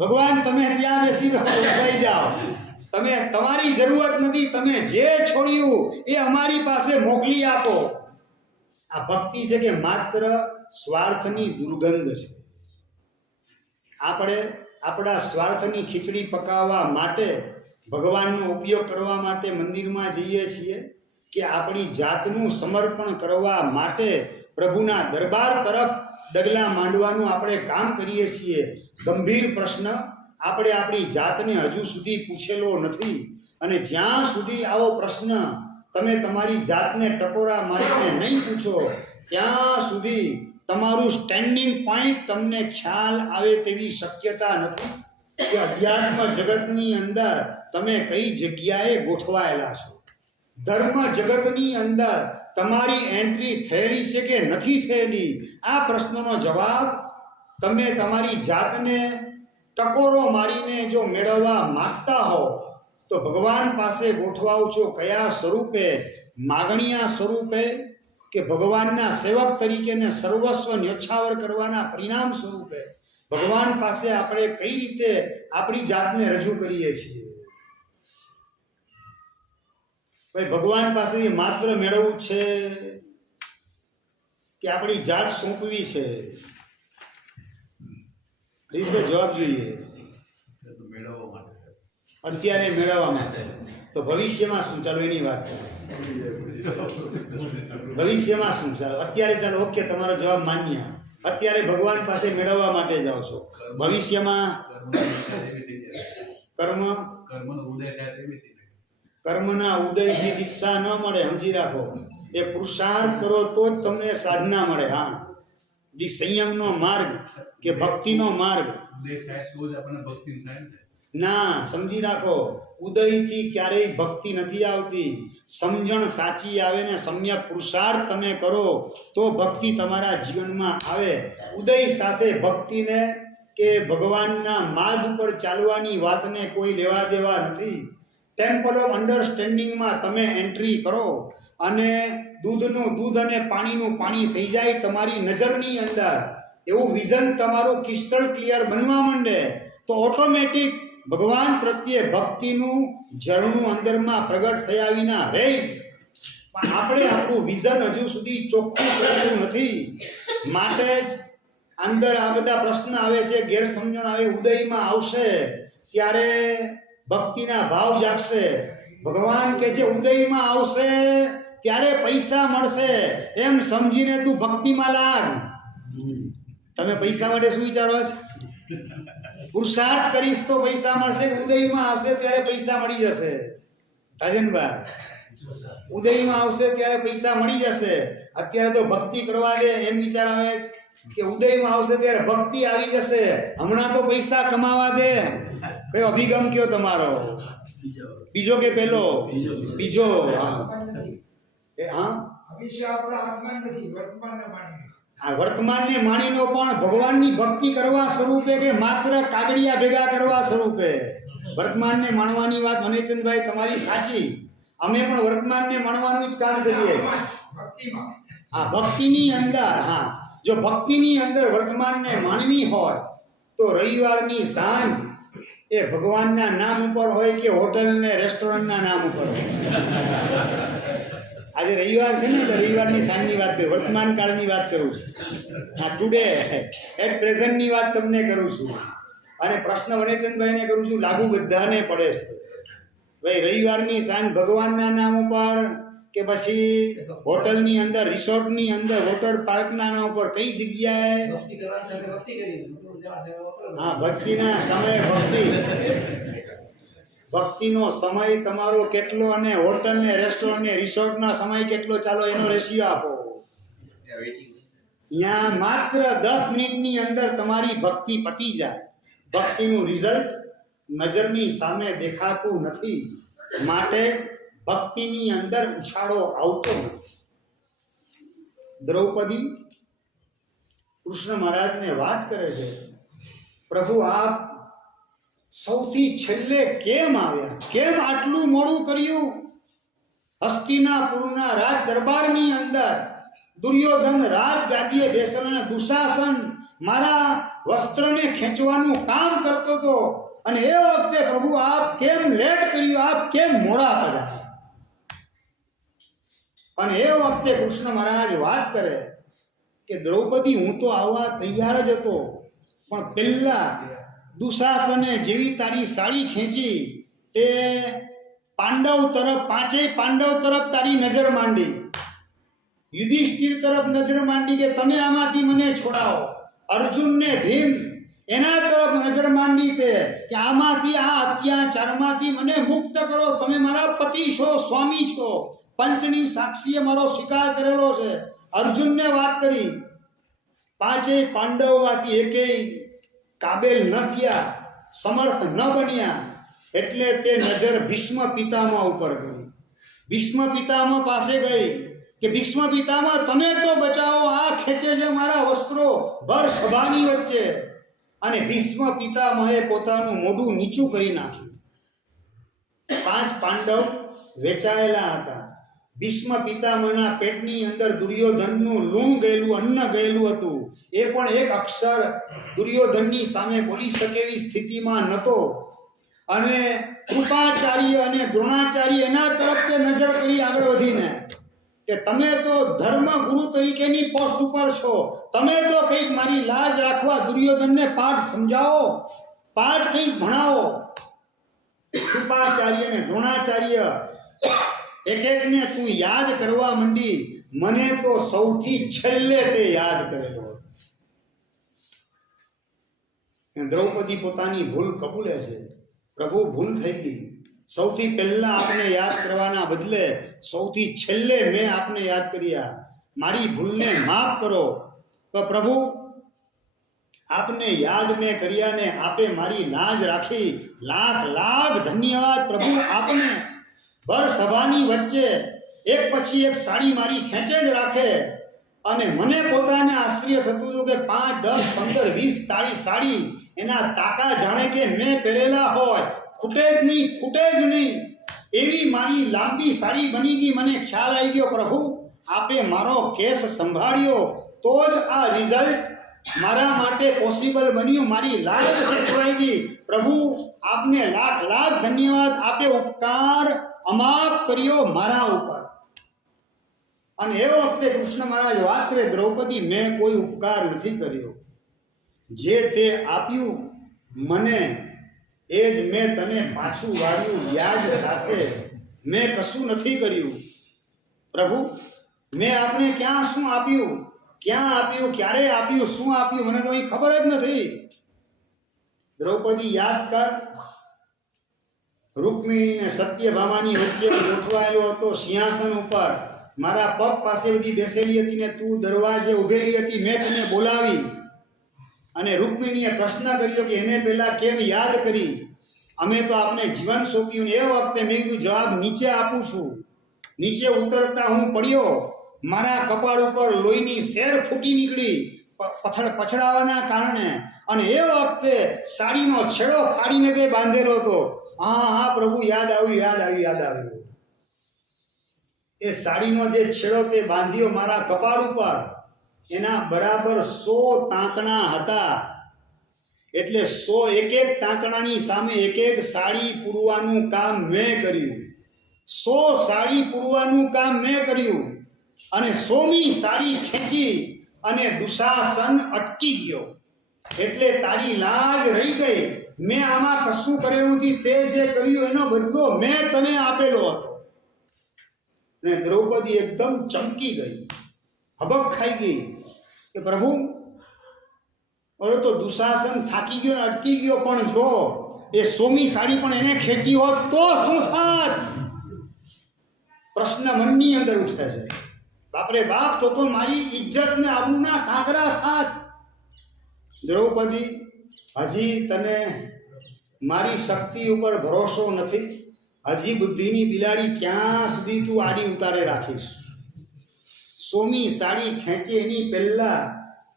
ભગવાન તમે ત્યાં બેસી થઈ જાઓ, તમે તમારી જરૂરત નથી. તમે જે છોડ્યું એ અમારી પાસે મોકલી આપો. આ ભક્તિ છે કે માત્ર સ્વાર્થની દુર્ગંધ છે. આપણે આપણા સ્વાર્થની ખીચડી પકાવવા માટે ભગવાનનો ઉપયોગ કરવા માટે મંદિરમાં જઈએ છીએ કે આપણી જાતનું સમર્પણ કરવા માટે પ્રભુના દરબાર તરફ ડગલા માંડવાનું આપણે કામ કરીએ છીએ? ગંભીર પ્રશ્ન આપણે આપણી જાતને હજુ સુધી પૂછેલો નથી. અને જ્યાં સુધી આવો પ્રશ્ન તમે તમારી જાતને ટકોરા મારીને નહીં પૂછો ત્યાં સુધી તમારું સ્ટેન્ડિંગ પોઈન્ટ તમને ખ્યાલ આવે તેવી શક્યતા નથી કે અધ્યાત્મ જગતની અંદર તમે કઈ જગ્યાએ ગોઠવાયેલા છો. ધર્મ જગતની અંદર તમારી એન્ટ્રી થયેલી છે કે નથી થયેલી? આ પ્રશ્નનો જવાબ તમે તમારી જાતને ટકોરો મારીને જો મેળવવા માંગતા હો તો ભગવાન પાસે ગોઠવાઓ છો કયા સ્વરૂપે? માગણીયા સ્વરૂપે કે ભગવાનના સેવક તરીકેને સર્વસ્વ ન્યોછાવર કરવાના પરિણામ સ્વરૂપે? ભગવાન પાસે આપણે કઈ રીતે આપણી જાતને રજૂ કરીએ છીએ? ભાઈ, ભગવાન પાસે માત્ર મેળવવું છે કે આપણી જાત સોંપવી છે? હરીશભાઈ જવાબ જોઈએ. અત્યારે મેળવવા માટે. તો ભવિષ્યમાં શું? ચાલો એની વાત કરીએ. ભવિષ્યમાં શું? ચાલો અત્યારે ચાલો ઓકે, તમારો જવાબ માન્ય. અત્યારે ભગવાન પાસે મેળવવા માટે જાઓ છો. ભવિષ્યમાં કર્મના ઉદયથી દીક્ષા ન મળે, સમજી રાખો. એ પુરુષાર્થ કરો તો જ તમને સાધના મળે. હા, સંયમનો માર્ગ કે ભક્તિનો માર્ગ ના, સમજી રાખો. ઉદયથી ક્યારેય ભક્તિ નથી આવતી. સમજણ સાચી આવે ને સમ્યક પુરુષાર્થ તમે કરો તો ભક્તિ તમારા જીવનમાં આવે. ઉદય સાથે ભક્તિને કે ભગવાનના માર્ગ ઉપર ચાલવાની વાતને કોઈ લેવા દેવા નથી. ટેમ્પલ ઓફ અન્ડરસ્ટેન્ડિંગમાં તમે એન્ટ્રી કરો અને દૂધનું દૂધ અને પાણીનું પાણી થઈ જાય તમારી નજરની અંદર. એવું વિઝન તમારું ક્રિસ્ટલ ક્લિયર બનવા માંડે તો ઓટોમેટિક ભગવાન પ્રત્યે ભક્તિનું ઝરણું અંદરમાં પ્રગટ થયા વિના રહે. આપણે આપણું વિઝન હજુ સુધી ચોખ્ખું કરેલું નથી, માટે જ અંદર આ બધા પ્રશ્ન આવે છે, ગેરસમજણ આવે. ઉદયમાં આવશે ત્યારે ભક્તિના ભાવ જાગશે. ભગવાન કે છે ઉદયમાં આવશે ત્યારે પૈસા મળશે એમ સમજીને તું ભક્તિમાં લાગ. તમે પૈસા માટે શું વિચારો છો? પુરુષાર્થ કરીશ તો પૈસા મળશે. ઉદયમાં આવશે ત્યારે પૈસા મળી જશે. રાજનભાઈ, ઉદયમાં આવશે ત્યારે પૈસા મળી જશે. અત્યારે તો ભક્તિ કરવા દે એમ વિચાર આવે કે ઉદયમાં આવશે ત્યારે ભક્તિ આવી જશે. હમણાં તો પૈસા કમાવા દે. કયો અભિગમ કયો તમારો? બીજો કે પહેલો? બીજો. હા. વર્તમાન નથી. એ હા, ભવિષ્ય આપણા હાથમાં નથી, વર્તમાનને માણીને. આ વર્તમાનને માણીનો પણ ભગવાનની ભક્તિ કરવા સ્વરૂપે કે માત્ર કાગડિયા ભેગા કરવા સ્વરૂપે? વર્તમાનને માણવાની વાત મનેચંદભાઈ તમારી સાચી. અમે પણ વર્તમાનને માણવાનું જ કામ કરીએ છીએ. ભક્તિમાં આ ભક્તિની અંદર, હા, જો ભક્તિની અંદર વર્તમાનને માણવી હોય તો રવિવારની સાંજ એ ભગવાનના નામ ઉપર હોય કે હોટલ ને રેસ્ટોરન્ટના નામ ઉપર હોય. આજે રવિવાર છે ને, તો રવિવારની સાંજની વાત કરું, વર્તમાન કાળની વાત કરું છું. હા, ટુડે એટ પ્રેઝન્ટની વાત તમને કરું છું. અને પ્રશ્ન વનેચંદભાઈને કરું છું, લાગુ બધાને પડે છે. ભાઈ રવિવારની સાંજ ભગવાનના નામ ઉપર કે પછી હોટલની અંદર, રિસોર્ટની અંદર, વોટર પાર્કના નામ ઉપર, કઈ જગ્યાએ? ભક્તિ કરવાની સાથે ભક્તિ કરી. હા, ભક્તિના સમયે ભક્તિ. ભક્તિનો સમય તમારો કેટલો અને હોટલ ને રેસ્ટોરન્ટ ને રિસોર્ટનો સમય કેટલો, ચાલો એનો રેશિયો આપો. ત્યાં માત્ર 10 મિનિટની અંદર તમારી ભક્તિ પતી જાય. ભક્તિનું રિઝલ્ટ નજરની સામે દેખાતું નથી, માટે ભક્તિની અંદર ઉછાળો આવતો નથી. દ્રૌપદી કૃષ્ણ મહારાજને વાત કરે છે, પ્રભુ આપ સૌથી છેલ્લે કેમ આવ્યા? કેમ આટલું મોડું કર્યું? હસ્તિનાપુરના રાજ દરબારની અંદર દુર્યોધન રાજગાદીએ બેસેલો અને દુશાસન મારા વસ્ત્રને ખેંચવાનું કામ કરતો હતો, અને એ વખતે પ્રભુ આપ કેમ લેટ કર્યું? આપ કેમ મોડા પધાર્યા? અને એ વખતે કૃષ્ણ મહારાજ વાત કરે કે દ્રૌપદી હું તો આવવા તૈયાર જ હતો, પણ પહેલા દુશાસને જેવી તારી સાડી ખેંચી તે પાંડવ તરફ, પાંચેય પાંડવ તરફ તારી નજર માંડી, યુધિષ્ઠિર તરફ નજર માંડી કે તમે આમાંથી મને છોડાવો, અર્જુનને ભીમ એના તરફ નજર માંડી તે કે આમાંથી, આ અત્યાચારમાંથી મને મુક્ત કરો, તમે મારા પતિ છો, સ્વામી છો, પંચની સાક્ષીએ મારો સ્વીકાર કરેલો છે. અર્જુનને વાત કરી, પાંચેય પાંડવમાંથી એકેય કાબેલ ન થયા, સમર્થ ન બન્યા, એટલે તે નજર ભીષ્મ પિતામહ ઉપર કરી. ભીષ્મ પીતામહ પાસે ગઈ કે ભીષ્મ પિતામહ તમે તો બચાવો, આ ખેંચે છે મારા વસ્ત્રો ભર સભાની વચ્ચે. અને ભીષ્મ પિતામહે પોતાનું મોઢું નીચું કરી નાખ્યું. 5 પાંડવ વેચાયેલા હતા. ભીષ્મ પિતામહના પેટની અંદર દુર્યોધનનું લૂણ ગયેલું, અન્ન ગયેલું હતું. એ પણ એક અક્ષર દુર્યોધનની સામે બોલી શકે એવી સ્થિતિમાં નહોતો. અને કૃપાચાર્ય અને દ્રોણાચાર્ય એના તરફ તે નજર કરી આગળ વધીને કે તમે તો ધર્મ ગુરુ તરીકેની પોસ્ટ ઉપર છો, તમે તો કંઈક મારી લાજ રાખવા દુર્યોધનને પાઠ સમજાવો, પાઠ કંઈક ભણાવો. કૃપાચાર્ય અને દ્રોણાચાર્ય એક એકને તું યાદ કરવા માંડી, મને તો સૌથી છેલ્લે તે યાદ કરેલો હતો. દ્રૌપદી પોતાની ભૂલ કબૂલે છે, પ્રભુ ભૂલ થઈ ગઈ, સૌથી પહેલા આપને યાદ કરવાના બદલે સૌથી છેલ્લે મેં આપને યાદ કર્યા, મારી ભૂલને માફ કરો. તો પ્રભુ આપને યાદ મેં કર્યા ને આપે મારી લાજ રાખી, લાખ લાખ ધન્યવાદ પ્રભુ આપને. ભર સભાની વચ્ચે એક પછી એક સાડી મારી ખેંચે જ રાખે, અને મને પોતાને આશ્ચર્ય થતું હતું કે 5, 10, 15, 20 તાળી સાડી એના તાકા જાણે કે મેં પહેરેલા હોય, ખૂટે જ નહીં, ખૂટે જ નહીં એવી મારી લાંબી સાડી બની ગઈ. મને ખ્યાલ આવી ગયો પ્રભુ આપે મારો કેસ સંભાળ્યો તો જ આ રિઝલ્ટ મારા માટે પોસિબલ બન્યું, મારી લાજ સચવાઈ ગઈ. પ્રભુ આપને લાખ લાખ ધન્યવાદ, આપે ઉપકાર અમાપ કર્યો મારા ઉપર. અને એ વખતે કૃષ્ણ મહારાજ વાત કરે, દ્રૌપદી મેં કોઈ ઉપકાર નથી કર્યો, જે તે આપ્યું મને એ જ મેં તને પાછું વાળ્યું વ્યાજ સાથે, મેં કશું નથી કર્યું. પ્રભુ મેં આપને ક્યાં શું આપ્યું, ક્યાં આપ્યું, ક્યારે આપ્યું, શું આપ્યું, મને તો અહીં ખબર જ નથી. દ્રૌપદી યાદ કર, રૂકમિણી ને સત્યભામાની વચ્ચે ગોઠવાયેલો હતો સિંહાસન ઉપર, મારા પગ પાસે બધી બેસેલી હતી ને તું દરવાજે ઉભેલી હતી, મેં તને બોલાવી. અને રૂકમિણીએ પ્રશ્ન કર્યો કે એને પહેલા કેમ યાદ કરી, અમે તો આપને જીવન સોંપ્યું ને એ વખતે મેં કીધું જવાબ નીચે આપું છું. નીચે ઉતરતા હું પડ્યો, મારા કપાળ ઉપર લોહીની સેર ફૂટી નીકળી પછડાવાના કારણે, અને એ વખતે સાડીનો છેડો ફાડીને તે બાંધેલો હતો. હા પ્રભુ, યાદ આવ્યું. એ સાડીનો જે છેડો તે બાંધ્યો મારા કપાળ ઉપર, એના બરાબર 100 તાંતણા હતા. એટલે 100 એક તાંતણાની સામે એક સાડી પૂરવાનું કામ મેં કર્યું. 100 સાડી પૂરવાનું કામ મેં કર્યું, અને 100મી સાડી ખેંચી અને દુશાસન અટકી ગયો. એટલે તારી લાજ રહી ગઈ. મેં આમાં કશું કરેલું નથી. તે જે કર્યું એનો બદલો મેં તને આપેલો હતો. અને દ્રૌપદી એકદમ ચમકી ગઈ, હબક ખાઈ ગઈ કે પ્રભુ, હવે તો દુશાસન થાકી ગયો ને અટકી ગયો, પણ જો એ 100મી સાડી પણ એને ખેંચી હોત તો શું થાત? પ્રશ્ન મનની અંદર ઉઠે છે. બાપરે બાપ, તો મારી ઇજ્જત ને આબરૂના કાંકરા થાત. દ્રૌપદી, હજી તને મારી શક્તિ ઉપર ભરોસો નથી. હજી બુદ્ધિની બિલાડી ક્યાં સુધી તું આડી ઉતારે રાખીશ? 100મી સાડી ખેંચી એની પહેલા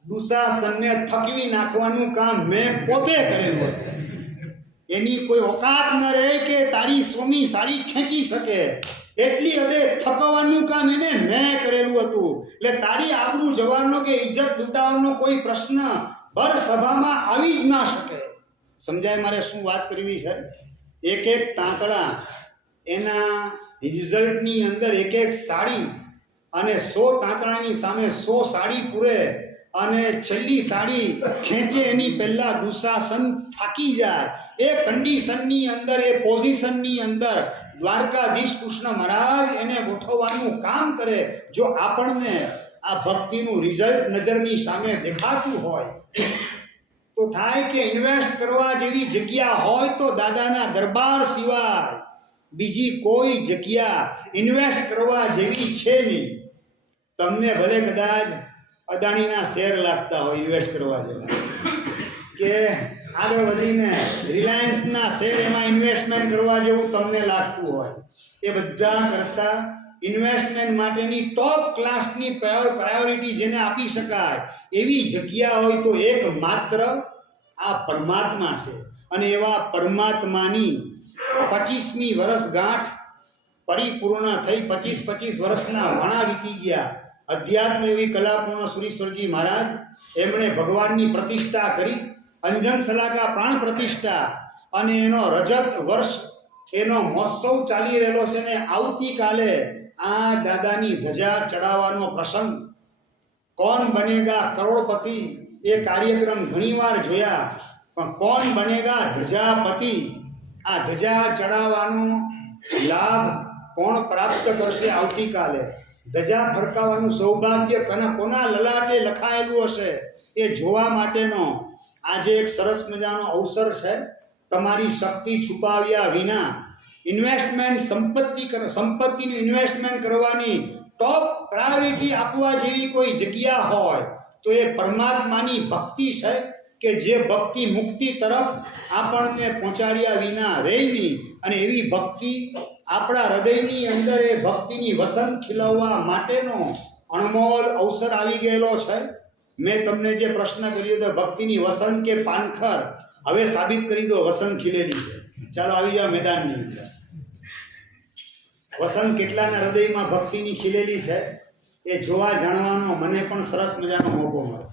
દુશાસનને થકવી નાખવાનું કામ મેં પોતે કરેલું હતું. એની કોઈ ઓકાત ન રહે કે તારી 100મી સાડી ખેંચી શકે. એટલી હદે થકવવાનું કામ એને મેં કરેલું હતું. એટલે તારી આબરૂ જવાનો કે ઇજ્જત લૂંટાવાનો કોઈ પ્રશ્ન ભર સભામાં આવી જ ના શકે. સમજાય મારે શું વાત કરવી છે? એક તાંતણા, એના રિઝલ્ટની અંદર એક સાડી, અને 100 તાંતણાની સામે 100 સાડી પૂરે, અને છેલ્લી સાડી ખેંચે એની પહેલા દુશાસન થાકી જાય. એ કન્ડિશનની અંદર, એ પોઝિશનની અંદર દ્વારકાધીશ કૃષ્ણ મહારાજ એને ગોઠવવાનું કામ કરે. જો આપણને આ ભક્તિનું રિઝલ્ટ નજરની સામે દેખાતું હોય તો થાય કે ઇન્વેસ્ટ કરવા જેવી જગ્યા હોય તો દાદાના દરબાર સિવાય બીજી કોઈ જગ્યા ઇન્વેસ્ટ કરવા જેવી છે નહીં. તમને ભલે કદાચ અદાણીના શેર લાગતા હોય ઇન્વેસ્ટ કરવા જેવા, કે આગળ વધીને રિલાયન્સના શેર એમાં ઇન્વેસ્ટમેન્ટ કરવા જેવું તમને લાગતું હોય, એ બધા કરતાં ઇન્વેસ્ટમેન્ટ માટેની ટોપ ક્લાસની પ્રાયોરિટી જેને આપી શકાય એવી જગ્યા હોય તો એક માત્ર આ પરમાત્મા છે. અને એવા પરમાત્માની 25મી વર્ષગાંઠ પરિપૂર્ણ થઈ. 25 વર્ષના વાણા વીતી ગયા. અધ્યાત્મ એવી કલાપૂર્ણ સુરીશ્વરજી મહારાજ, એમણે ભગવાનની પ્રતિષ્ઠા કરી, અંજન સલાકા પ્રાણ પ્રતિષ્ઠા, અને એનો રજત વર્ષ, એનો મહોત્સવ ચાલી રહેલો છે. ને આવતીકાલે આ દાદાની ધજા ચડાવવાનો પ્રસંગ, કોણ બનેગા કરોડપતિ, એ કાર્યક્રમ ઘણીવાર જોયા, પણ કોણ બનેગા ધજાપતિ, આ ધજા ચડાવવાનો લાભ કોણ પ્રાપ્ત કરશે આવતીકાલે? ધજા ફરકાવવાનું સૌભાગ્ય કોના લલાટે લખાયેલું હશે એ જોવા માટેનો આજે એક સરસ મજાનો અવસર છે. તમારી શક્તિ છુપાવ્યા વિના ઇન્વેસ્ટમેન્ટ, સંપત્તિનું ઇન્વેસ્ટમેન્ટ કરવાની ટોપ પ્રાયોરિટી આપવા જેવી કોઈ જગ્યા હોય તો એ પરમાત્માની ભક્તિ છે, કે જે ભક્તિ મુક્તિ તરફ આપણને પહોંચાડ્યા વિના રહે નહીં. અને એવી ભક્તિ આપણા હૃદયની અંદર, એ ભક્તિની વસંત ખીલવવા માટેનો અણમોલ અવસર આવી ગયેલો છે. મેં તમને જે પ્રશ્ન કર્યો હતો ભક્તિની વસંત કે પાનખર, હવે સાબિત કરી દો વસંત ખીલેલી છે. ચાલો આવી જાઓ મેદાનની અંદર. વસંત કેટલાના હૃદયમાં ભક્તિની ખીલેલી છે એ જોવા જાણવાનો મને પણ સરસ મજાનો મોકો મળે.